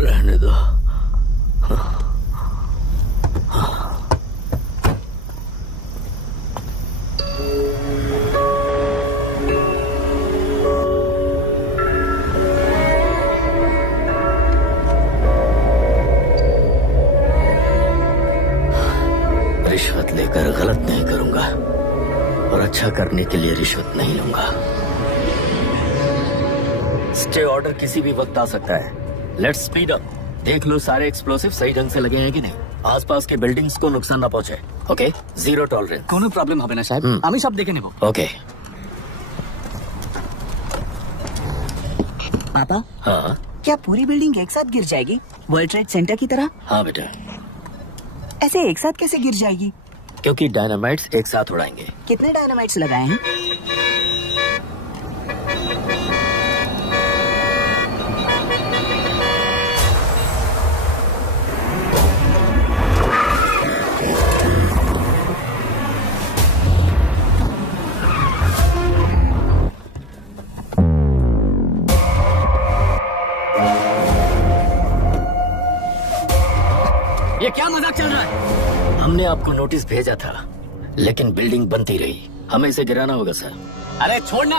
रहने दो। रिश्वत लेकर गलत नहीं करूंगा और अच्छा करने के लिए रिश्वत नहीं लूंगा। स्टे ऑर्डर किसी भी वक्त आ सकता है। Let's speed up. देख लो सारे एक्सप्लोसिव सही ढंग से लगे हैं कि नहीं, आसपास के बिल्डिंग्स को नुकसान ना पहुंचे। Okay, zero tolerance. কোনো প্রবলেম হবে না সাহেব, আমি সব দেখে নেব। ओके। पापा, हाँ क्या पूरी बिल्डिंग एक साथ गिर जाएगी वर्ल्ड ट्रेड सेंटर की तरह? हाँ बेटा, ऐसे एक साथ कैसे गिर जाएगी? क्योंकि डायनामाइट्स एक साथ उड़ाएंगे। कितने डायनामाइट्स लगाए हैं? ये क्या मजाक चल रहा है? हमने आपको नोटिस भेजा था, लेकिन बिल्डिंग बनती रही। हमें इसे गिराना होगा सर। अरे छोड़ना,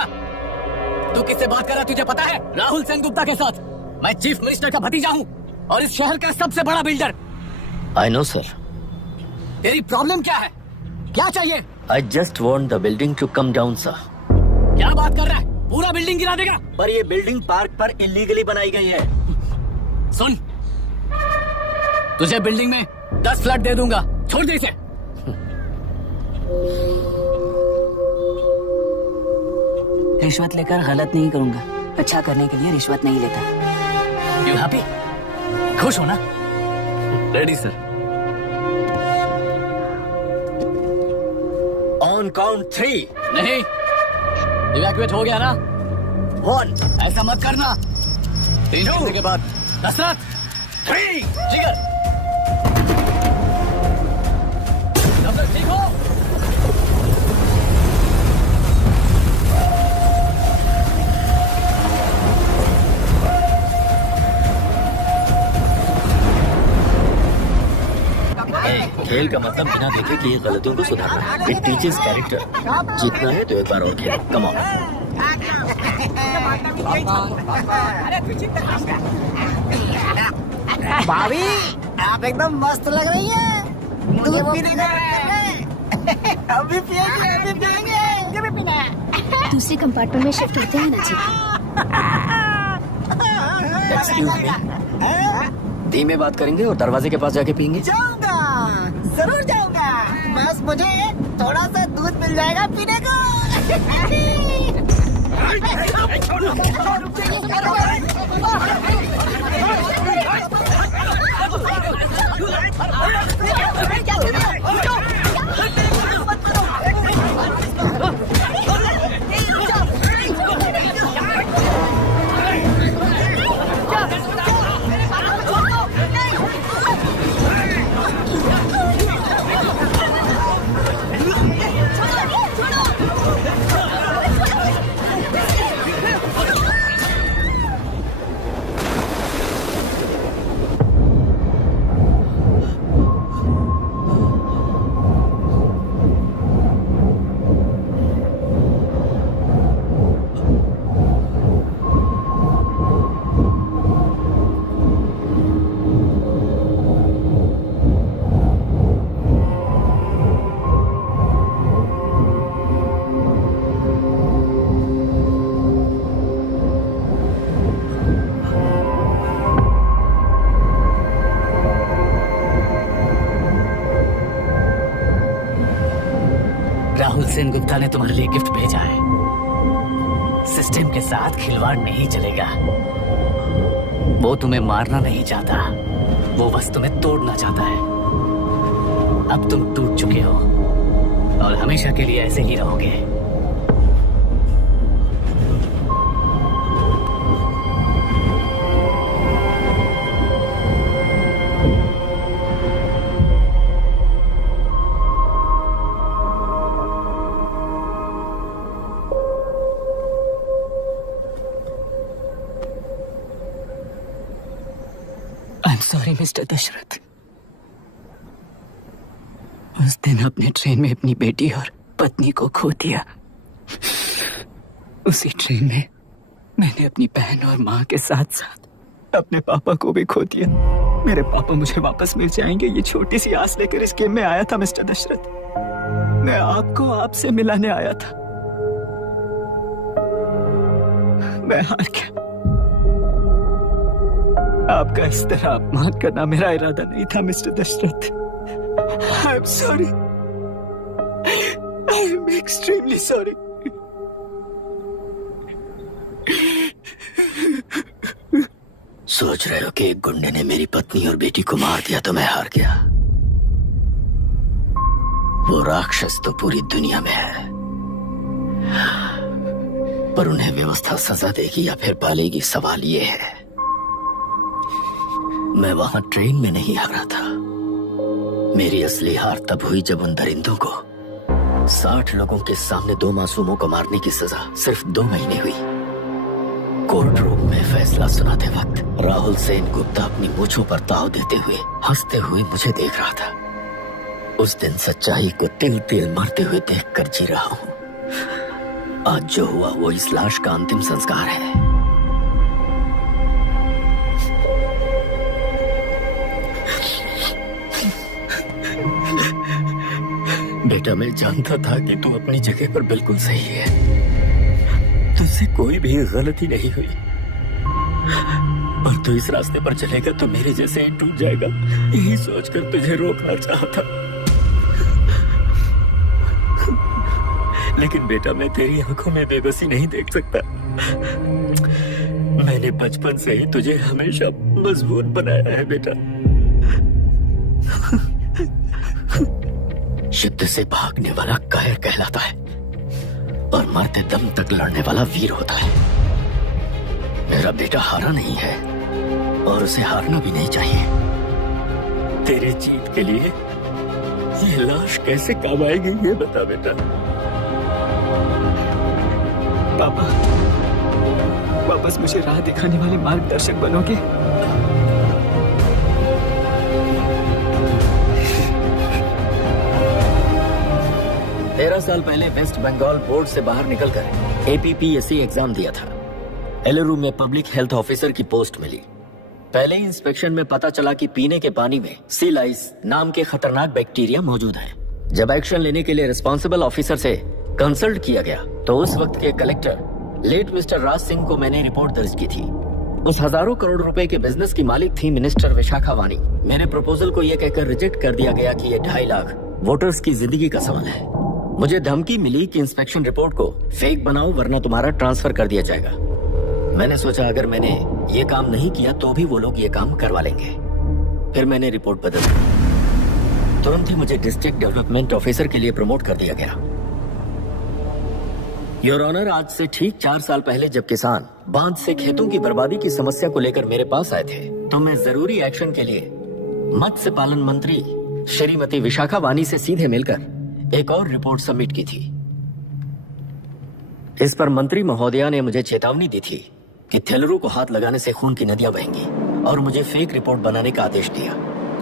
तू किससे बात कर रहा है तुझे पता है? राहुल सेनगुप्ता के साथ। मैं चीफ मिनिस्टर का भतीजा हूँ और इस शहर का सबसे बड़ा बिल्डर। I know sir. तेरी प्रॉब्लम क्या है? क्या चाहिए? I just want the building to come down sir. क्या बात कर रहा है? पूरा बिल्डिंग गिरा देगा? पर ये बिल्डिंग पार्क पर इलीगली बनाई गई है। सुन, तुझे बिल्डिंग में 10 फ्लैट दे दूंगा, छोड़ दे इसे। रिश्वत लेकर गलत नहीं करूंगा, अच्छा करने के लिए रिश्वत नहीं लेता। You happy? खुश हो ना? Ready sir. On count 3। नहीं, इवैक्यूएट हो गया ना? 1 ऐसा मत करना। 3 घंटे के बाद दशरथ 3। जिगर ठीक हो? खेल का मतलब बिना देखे कि गलतियों को सुधारना। It teaches character. जीतना है तो एक बार और खेल। Come on. भाभी, आप एकदम मस्त लग रही है। मुझे वो पीने अभी पिएंगे, अभी पिएंगे। कभी पीना है? दूसरे कंपार्टमेंट में शिफ्ट होते हैं ना जी। एक्सक्यूज मी, धीमे बात करेंगे और दरवाजे के पास जाके पियेंगे। जाऊंगा, जरूर जाऊंगा। बस मुझे थोड़ा सा दूध मिल जाएगा पीने को। सेनगुप्ता ने तुम्हारे लिए गिफ्ट भेजा है। सिस्टम के साथ खिलवाड़ नहीं चलेगा। वो तुम्हें मारना नहीं चाहता, वो बस तुम्हें तोड़ना चाहता है। अब तुम टूट चुके हो और हमेशा के लिए ऐसे ही रहोगे। I am sorry mister Dashrath. उस दिन अपने ट्रेन में अपनी बेटी और पत्नी को खो दिया। उसी ट्रेन में मैंने अपनी बहन और माँ के साथ साथ अपने पापा को भी खो दिया। मेरे पापा मुझे वापस मिल जाएंगे, ये छोटी सी आस लेकर इस गेम में आया था मिस्टर दशरथ। मैं आपको आपसे मिलाने आया था। मैं हार गया। आपका इस तरह अपमान करना मेरा इरादा नहीं था mister Dashrath. I am sorry. I am extremely sorry. सोच रहे हो कि एक गुंडे ने मेरी पत्नी और बेटी को मार दिया तो मैं हार गया? वो राक्षस तो पूरी दुनिया में है, पर उन्हें व्यवस्था सजा देगी या फिर पालेगी, सवाल ये है। मैं वहां ट्रेन में नहीं हारा था। मेरी असली हार तब हुई जब उन दरिंदों को 60 लोगों के सामने 2 मासूमों को मारने की सजा सिर्फ 2 महीने हुई। कोर्ट रूम में फैसला सुनाते वक्त राहुल सेनगुप्ता अपनी मूंछों पर ताव देते हुए हंसते हुए मुझे देख रहा था। उस दिन सच्चाई को तिल तिल मरते हुए देखकर जी रहा हूं। आज जो हुआ वो इस लाश का अंतिम संस्कार है। बेटा, मैं जानता था कि तू अपनी जगह पर बिल्कुल सही है। तुझसे कोई भी गलती नहीं हुई, पर तू इस रास्ते पर चलेगा तो मेरे जैसे ही टूट जाएगा, यही सोचकर तुझे रोकना चाहता। लेकिन बेटा, मैं तेरी आंखों में बेबसी नहीं देख सकता। मैंने बचपन से ही तुझे हमेशा मजबूत बनाया है बेटा। शिद्दत से भागने वाला कायर कहलाता है और मरते दम तक लड़ने वाला वीर होता है। मेरा बेटा हारा नहीं है और उसे हारना भी नहीं चाहिए। तेरी जीत के लिए ये लाश कैसे काम आएगी, ये बता बेटा। पापा, वापस मुझे राह दिखाने वाले मार्गदर्शक बनोगे? 13 साल पहले वेस्ट बंगाल बोर्ड से बाहर निकलकर APPSC एग्जाम दिया था। एलरू में पब्लिक हेल्थ ऑफिसर की पोस्ट मिली। पहले ही इंस्पेक्शन में पता चला कि पीने के पानी में सी लाइस नाम के खतरनाक बैक्टीरिया मौजूद है। जब एक्शन लेने के लिए रिस्पॉन्सिबल ऑफिसर से कंसल्ट किया गया तो उस वक्त के collector late mister Raj Singh को मैंने रिपोर्ट दर्ज की थी। उस हजारों करोड़ रुपए के बिजनेस की मालिक थी मिनिस्टर विशाखा वानी। मेरे प्रपोजल को यह कहकर रिजेक्ट कर दिया गया कि यह 2.5 लाख वोटर्स की जिंदगी का सवाल है। मुझे धमकी मिली कि इंस्पेक्शन रिपोर्ट को फेक बनाओ वरना तुम्हारा ट्रांसफर कर दिया जाएगा। मैंने सोचा अगर मैंने ये काम नहीं किया तो भी वो लोग ये काम करवा लेंगे। फिर मैंने रिपोर्ट बदल दी। तुरंत ही मुझे डिस्ट्रिक्ट डेवलपमेंट ऑफिसर के लिए प्रमोट कर दिया गया। योर ऑनर, आज से ठीक 4 साल पहले जब किसान बांध से खेतों की बर्बादी की समस्या को लेकर मेरे पास आए थे तो मैं जरूरी एक्शन के लिए मत्स्य पालन मंत्री श्रीमती विशाखा वानी से सीधे मिलकर एक और रिपोर्ट सबमिट की थी। इस पर मंत्री महोदया ने मुझे चेतावनी दी थी कि थेलरू को हाथ लगाने से खून की नदियां बहेंगी और मुझे फेक रिपोर्ट बनाने का आदेश दिया।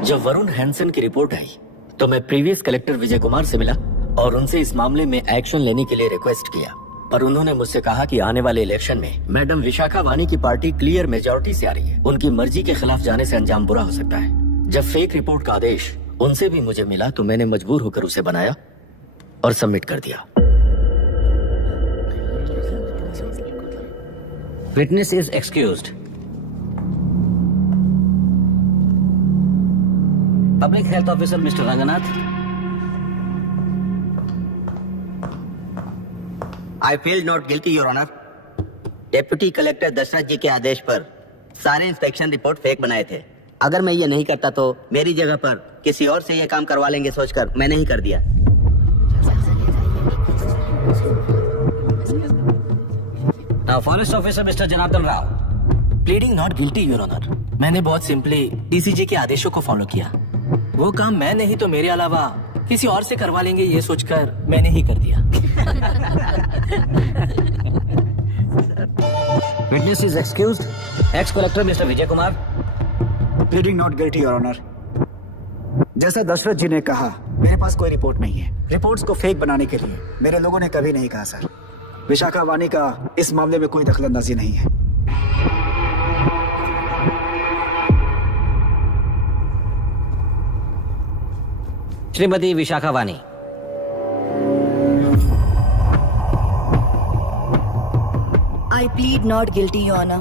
जब वरुण हैंसन की रिपोर्ट आई तो मैं प्रीवियस कलेक्टर विजय कुमार से मिला और उनसे इस मामले में एक्शन लेने के लिए रिक्वेस्ट किया, पर उन्होंने मुझसे कहा कि आने वाले इलेक्शन में मैडम विशाखा वानी की पार्टी क्लियर मेजॉरिटी से आ रही है, उनकी मर्जी के खिलाफ जाने से अंजाम बुरा हो सकता है। जब फेक रिपोर्ट का आदेश उनसे भी मुझे मिला तो मैंने मजबूर होकर उसे बनाया और सबमिट कर दिया। Witness is excused. Public health officer mister Ranganath. I feel not guilty your honour. Deputy collector Dasharath ji के आदेश पर सारे इंस्पेक्शन रिपोर्ट फेक बनाए थे। अगर मैं ये नहीं करता तो मेरी जगह पर किसी और से ये काम करवा लेंगे सोचकर मैंने ही कर दिया। Forest officer mister Janardhan Rao, pleading not guilty your honour. मैंने बहुत सिंपली डीसीजी के आदेशों को फॉलो किया। वो काम मैं नहीं तो मेरे अलावा किसी और से करवा लेंगे ये सोचकर मैंने ही कर दिया। Witness is excused. Ex collector mister Vijay Kumar. Pleading not guilty your honour. जैसा दशरथ जी ने कहा, मेरे पास कोई रिपोर्ट नहीं है। रिपोर्ट्स को फेक बनाने के लिए मेरे लोगों ने कभी नहीं कहा सर। विशाखा वानी का इस मामले में कोई दखलंदाजी नहीं है। Shrimati Vishakha Vani, I plead not guilty your honour.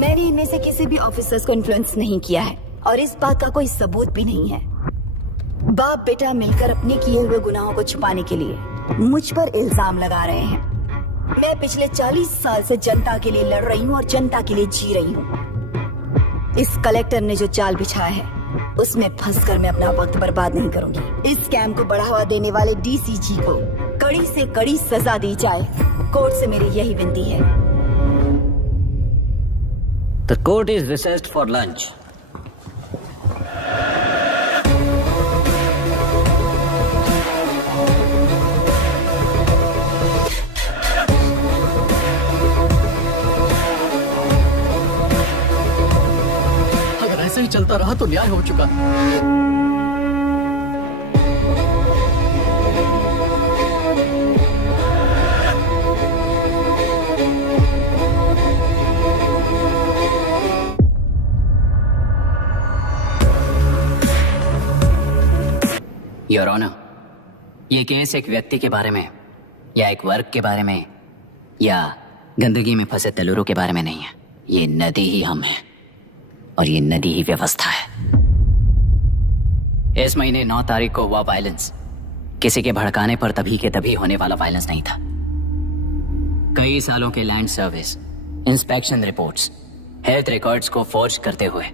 मैंने इनमें से किसी भी ऑफिसर्स को इन्फ्लुएंस नहीं किया है और इस बात का कोई सबूत भी नहीं है। बाप बेटा मिलकर अपने किए हुए गुनाहों को छुपाने के लिए मुझ पर इल्जाम लगा रहे हैं। मैं पिछले 40 साल से जनता के लिए लड़ रही हूँ और जनता के लिए जी रही हूँ। इस कलेक्टर ने जो जाल बिछाया है उसमें फंसकर मैं अपना वक्त बर्बाद नहीं करूंगी। इस स्कैम को बढ़ावा देने वाले डीसीजी को कड़ी से कड़ी सजा दी जाए, कोर्ट से मेरी यही विनती है। The court is richest for lunch. अगर ऐसे ही चलता रहा तो न्याय हो चुका। योर ऑनर, ये केस एक व्यक्ति के बारे में या एक वर्ग के बारे में या गंदगी में फंसे तेलुरु के बारे में नहीं है। ये नदी ही हम है और ये नदी ही व्यवस्था है। इस महीने 9 तारीख को हुआ वायलेंस किसी के भड़काने पर तभी के तभी होने वाला वायलेंस नहीं था। कई सालों के land service, inspection reports, health records को फोर्ज करते हुए,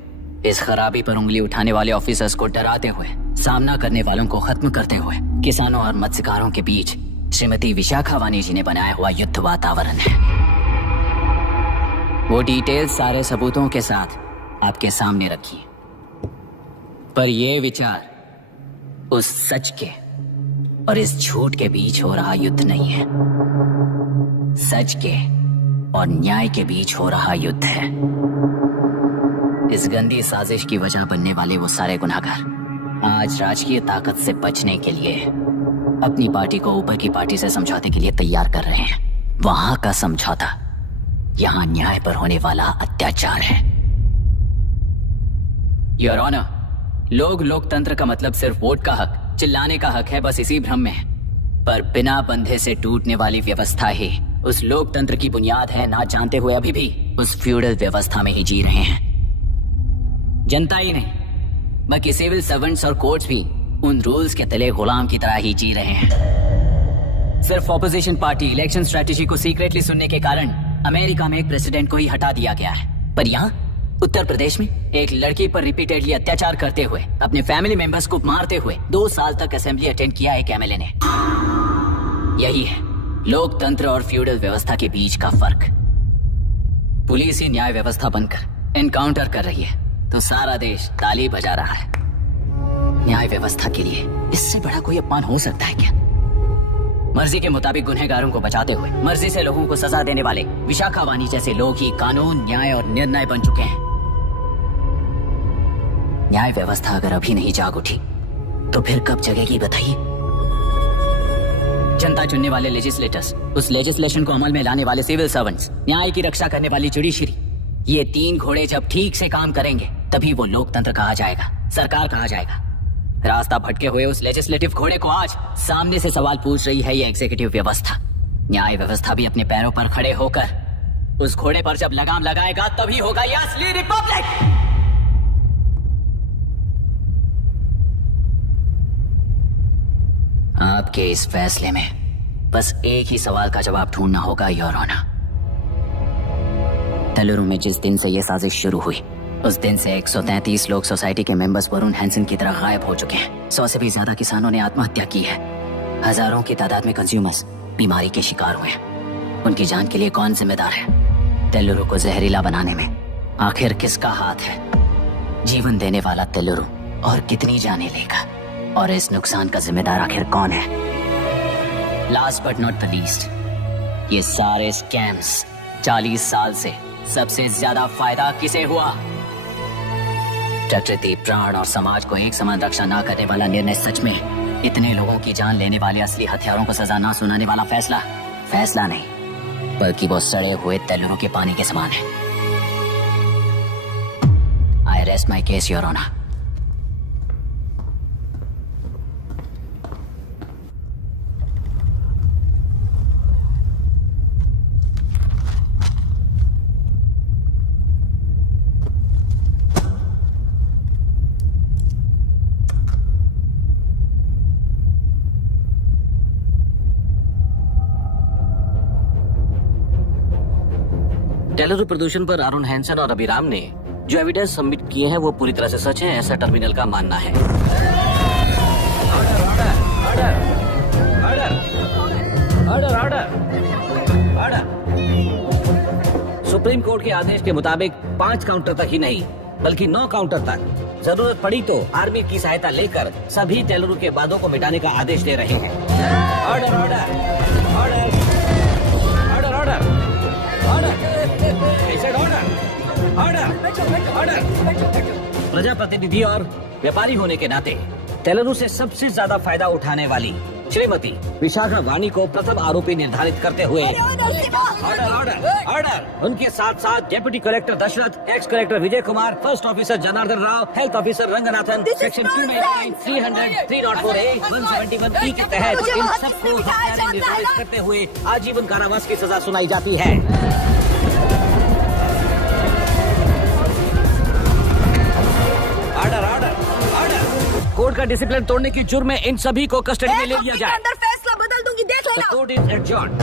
इस खराबी पर उंगली उठाने वाले ऑफिसर्स को डराते हुए, सामना करने वालों को खत्म करते हुए किसानों और मत्स्यकारों के बीच श्रीमती विशाखा वानी जी ने बनाया हुआ युद्ध वातावरण है। वो डिटेल सारे सबूतों के साथ आपके सामने रखी, पर यह विचार उस सच के और इस झूठ के बीच हो रहा युद्ध नहीं है, सच के और न्याय के बीच हो रहा युद्ध है। इस गंदी साजिश की वजह बनने वाले वो सारे गुनहगार आज राजकीय ताकत से बचने के लिए अपनी पार्टी को ऊपर की पार्टी से समझौते के लिए तैयार कर रहे हैं। वहां का समझौता यहां न्याय पर होने वाला अत्याचार है। योर ऑनर, लोग लोकतंत्र का मतलब सिर्फ वोट का हक, चिल्लाने का हक है, बस इसी भ्रम में है। पर बिना बंधे से टूटने वाली व्यवस्था ही उस लोकतंत्र की बुनियाद है, ना जानते हुए अभी भी उस फ्यूडल व्यवस्था में ही जी रहे हैं। जनता ही नहीं बाकी सिविल सर्वेंट्स और कोर्ट्स भी उन रूल्स के तले गुलाम की तरह ही जी रहे हैं। सिर्फ ऑपोजिशन पार्टी इलेक्शन स्ट्रेटेजी को सीक्रेटली सुनने के कारण अमेरिका में एक प्रेसिडेंट को ही हटा दिया गया है, पर यहाँ उत्तर प्रदेश में एक लड़की पर रिपीटेडली अत्याचार करते हुए, अपने फैमिली मेंबर्स को मारते हुए 2 साल तक असेंबली अटेंड किया एक एमएलए ने। यही है लोकतंत्र और फ्यूडल व्यवस्था के बीच का फर्क। पुलिस ही न्याय व्यवस्था बनकर एनकाउंटर कर रही है तो सारा देश ताली बजा रहा है। न्याय व्यवस्था के लिए इससे बड़ा कोई अपमान हो सकता है क्या? मर्जी के मुताबिक गुनहगारों को बचाते हुए मर्जी से लोगों को सजा देने वाले विशाखा वानी जैसे लोग ही कानून, न्याय और निर्णय बन चुके हैं। न्याय व्यवस्था अगर अभी नहीं जाग उठी तो फिर कब जगेगी बताइए? जनता चुनने वाले लेजिस्लेटर्स, उस लेजिस्लेशन को अमल में लाने वाले सिविल सर्वेंट्स, न्याय की रक्षा करने वाली जुडिशरी, ये 3 घोड़े जब ठीक से काम करेंगे तभी वो लोकतंत्र कहा जाएगा, सरकार कहा जाएगा। रास्ता भटके हुए उस लेजिस्लेटिव घोड़े को आज सामने से सवाल पूछ रही है ये एग्जीक्यूटिव व्यवस्था। न्याय व्यवस्था भी अपने पैरों पर खड़े होकर उस घोड़े पर जब लगाम लगाएगा तभी होगा ये असली रिपब्लिक। आपके इस फैसले में बस एक ही सवाल का जवाब ढूंढना होगा योर ऑनर। तेलुरु में जिस दिन से ये साजिश शुरू हुई उस दिन से 133 लोग सोसाइटी के मेंबर्स वरुण हैंसन की तरह गायब हो चुके हैं। 100 से भी ज्यादा किसानों ने आत्महत्या की है। हजारों की तादाद में कंज्यूमर्स बीमारी के शिकार हुए हैं। उनकी जान के लिए कौन जिम्मेदार है? तेलुरु को जहरीला बनाने में आखिर किसका हाथ है? जीवन देने वाला तेलुरु और कितनी जाने लेगा? और इस नुकसान का जिम्मेदार आखिर कौन है? Last but not the least, ये सारे स्कैम्स 40 साल से सबसे ज्यादा फायदा किसे हुआ? प्रकृति, प्राण और समाज को एक समान रक्षा ना करने वाला निर्णय सच में इतने लोगों की जान लेने वाले असली हथियारों को सजा ना सुनाने वाला फैसला नहीं, बल्कि वो सड़े हुए तेलुरु के पानी के समान है। I rest my case your honour. Teluru प्रदूषण पर अरुण हैंसन और अभिराम ने जो एविडेंस सबमिट किए हैं वो पूरी तरह से सच है, ऐसा टर्मिनल का मानना है। सुप्रीम कोर्ट के आदेश के मुताबिक 5 काउंटर तक ही नहीं बल्कि 9 काउंटर तक जरूरत पड़ी तो आर्मी की सहायता लेकर सभी तेलुरु के वादों को मिटाने का आदेश दे रहे हैं। Order order order order order प्रजाप्रतिनिधि और व्यापारी होने के नाते तेलुरु से सबसे ज्यादा फायदा उठाने वाली श्रीमती विशाखा वाणी को प्रथम आरोपी निर्धारित करते हुए ऑर्डर ऑर्डर ऑर्डर उनके साथ साथ deputy collector Dasharath, ex collector Vijay Kumar, first officer Janardhan Rao, health officer Ranganathan, section 299, 300, 304A, 171E के तहत इन सबको हत्यारे निर्धारित करते हुए आजीवन कारावास की सजा सुनाई जाती है। ऑर्डर ऑर्डर ऑर्डर कोर्ट का डिसिप्लिन तोड़ने की जुर्म में इन सभी को कस्टडी में ले लिया जाए। अंदर फैसला बदल दूंगी, देख लेना। The court is adjourned.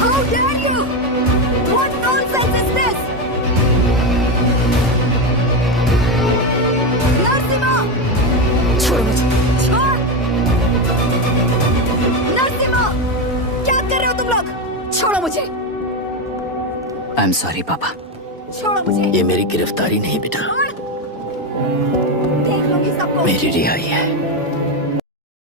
How dare you? What nonsense is this? Narasimha! छोड़ो मुझे। छोड़! नरसिम्हा! क्या कर रहे हो तुम लोग? छोड़ो मुझे। आई एम सॉरी पापा। छोड़ो मुझे। ये मेरी गिरफ्तारी नहीं बेटा, देख लूंगी सबको। मेरी रिहाई है।